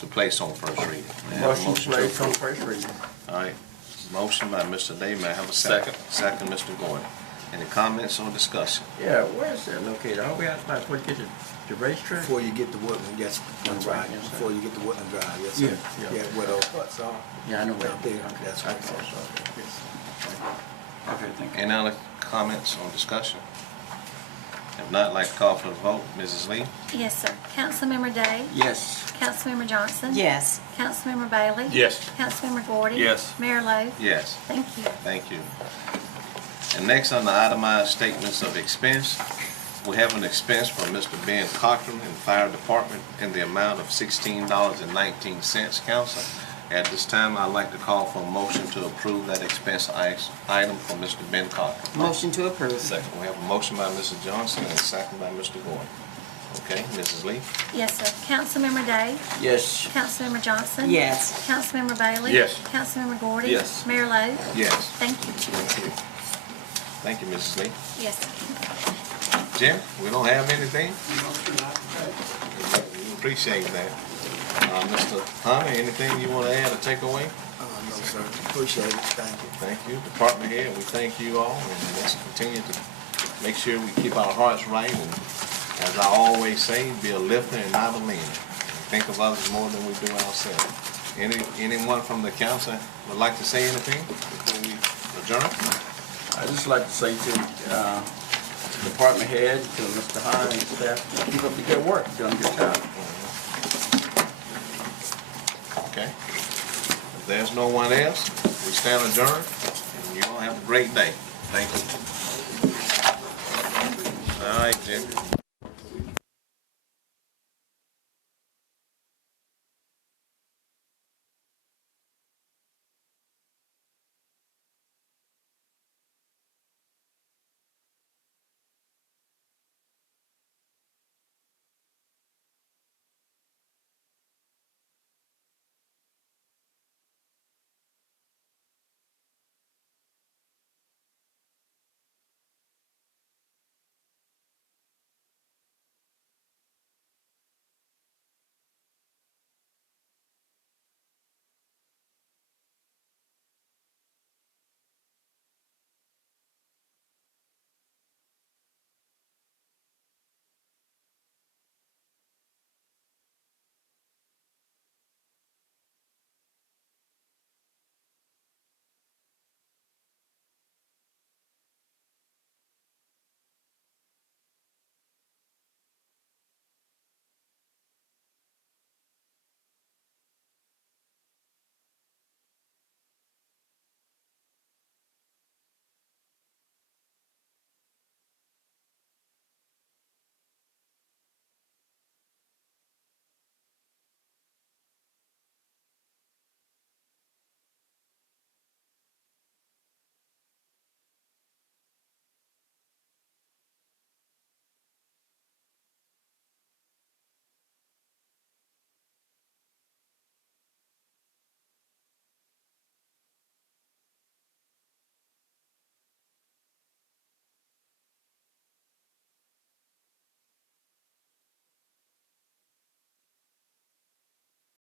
to place on first reading. May I have a Motion to placed on approve? first reading. All right. Motion by Mr. Day. May I have a second? Second, Mr. Gordon. Any comments or discussion? Yeah, where is that located? Are we out by before you get to the racetrack? Before you get to Woodland, yes, that's right. Yes, sir. Before you get to Woodland Drive, yes, Yeah, sir. yeah. Yeah, where those huts are. Yeah, I know where. Out there, that's I right. thought so. Yes. Okay, thank you. Any other comments or discussion? If not, I'd like to call for the vote. Mrs. Lee? Yes, sir. Councilmember Day? Yes. Councilmember Johnson? Yes. Councilmember Bailey? Yes. Councilmember Gordy? Yes. Mayor Lo? Yes. Thank you. Thank you. And next on the itemized statements of expense, we have an expense from Mr. Ben Cochran in the Fire Department in the amount of $16.19, Council. At this time, I'd like to call for a motion to approve that expense item from Mr. Ben Cochran. Motion to approve. Second. We have a motion by Mrs. Johnson and a second by Mr. Gordon. Okay, Mrs. Lee? Yes, sir. Councilmember Day? Yes. Councilmember Johnson? Yes. Councilmember Bailey? Yes. Councilmember Gordy? Yes. Mayor Lo? Yes. Thank you. Thank you. Thank you, Mrs. Lee. Yes, sir. Jim, we don't have anything? We appreciate that. Mr. Hunter, anything you want to add or take away? No, sir. Appreciate it. Thank you. Thank you. Department head, we thank you all, and let's continue to make sure we keep our hearts right, and as I always say, be a lifter and not a leaner. Think of others more than we do ourselves. Anyone from the council would like to say anything before we adjourn? I'd just like to say to department head, to Mr. Hine and staff, keep up the good work, doing a good job. Okay. If there's no one else, we stand adjourned, and you all have a great day. Thank you. All right, Jim.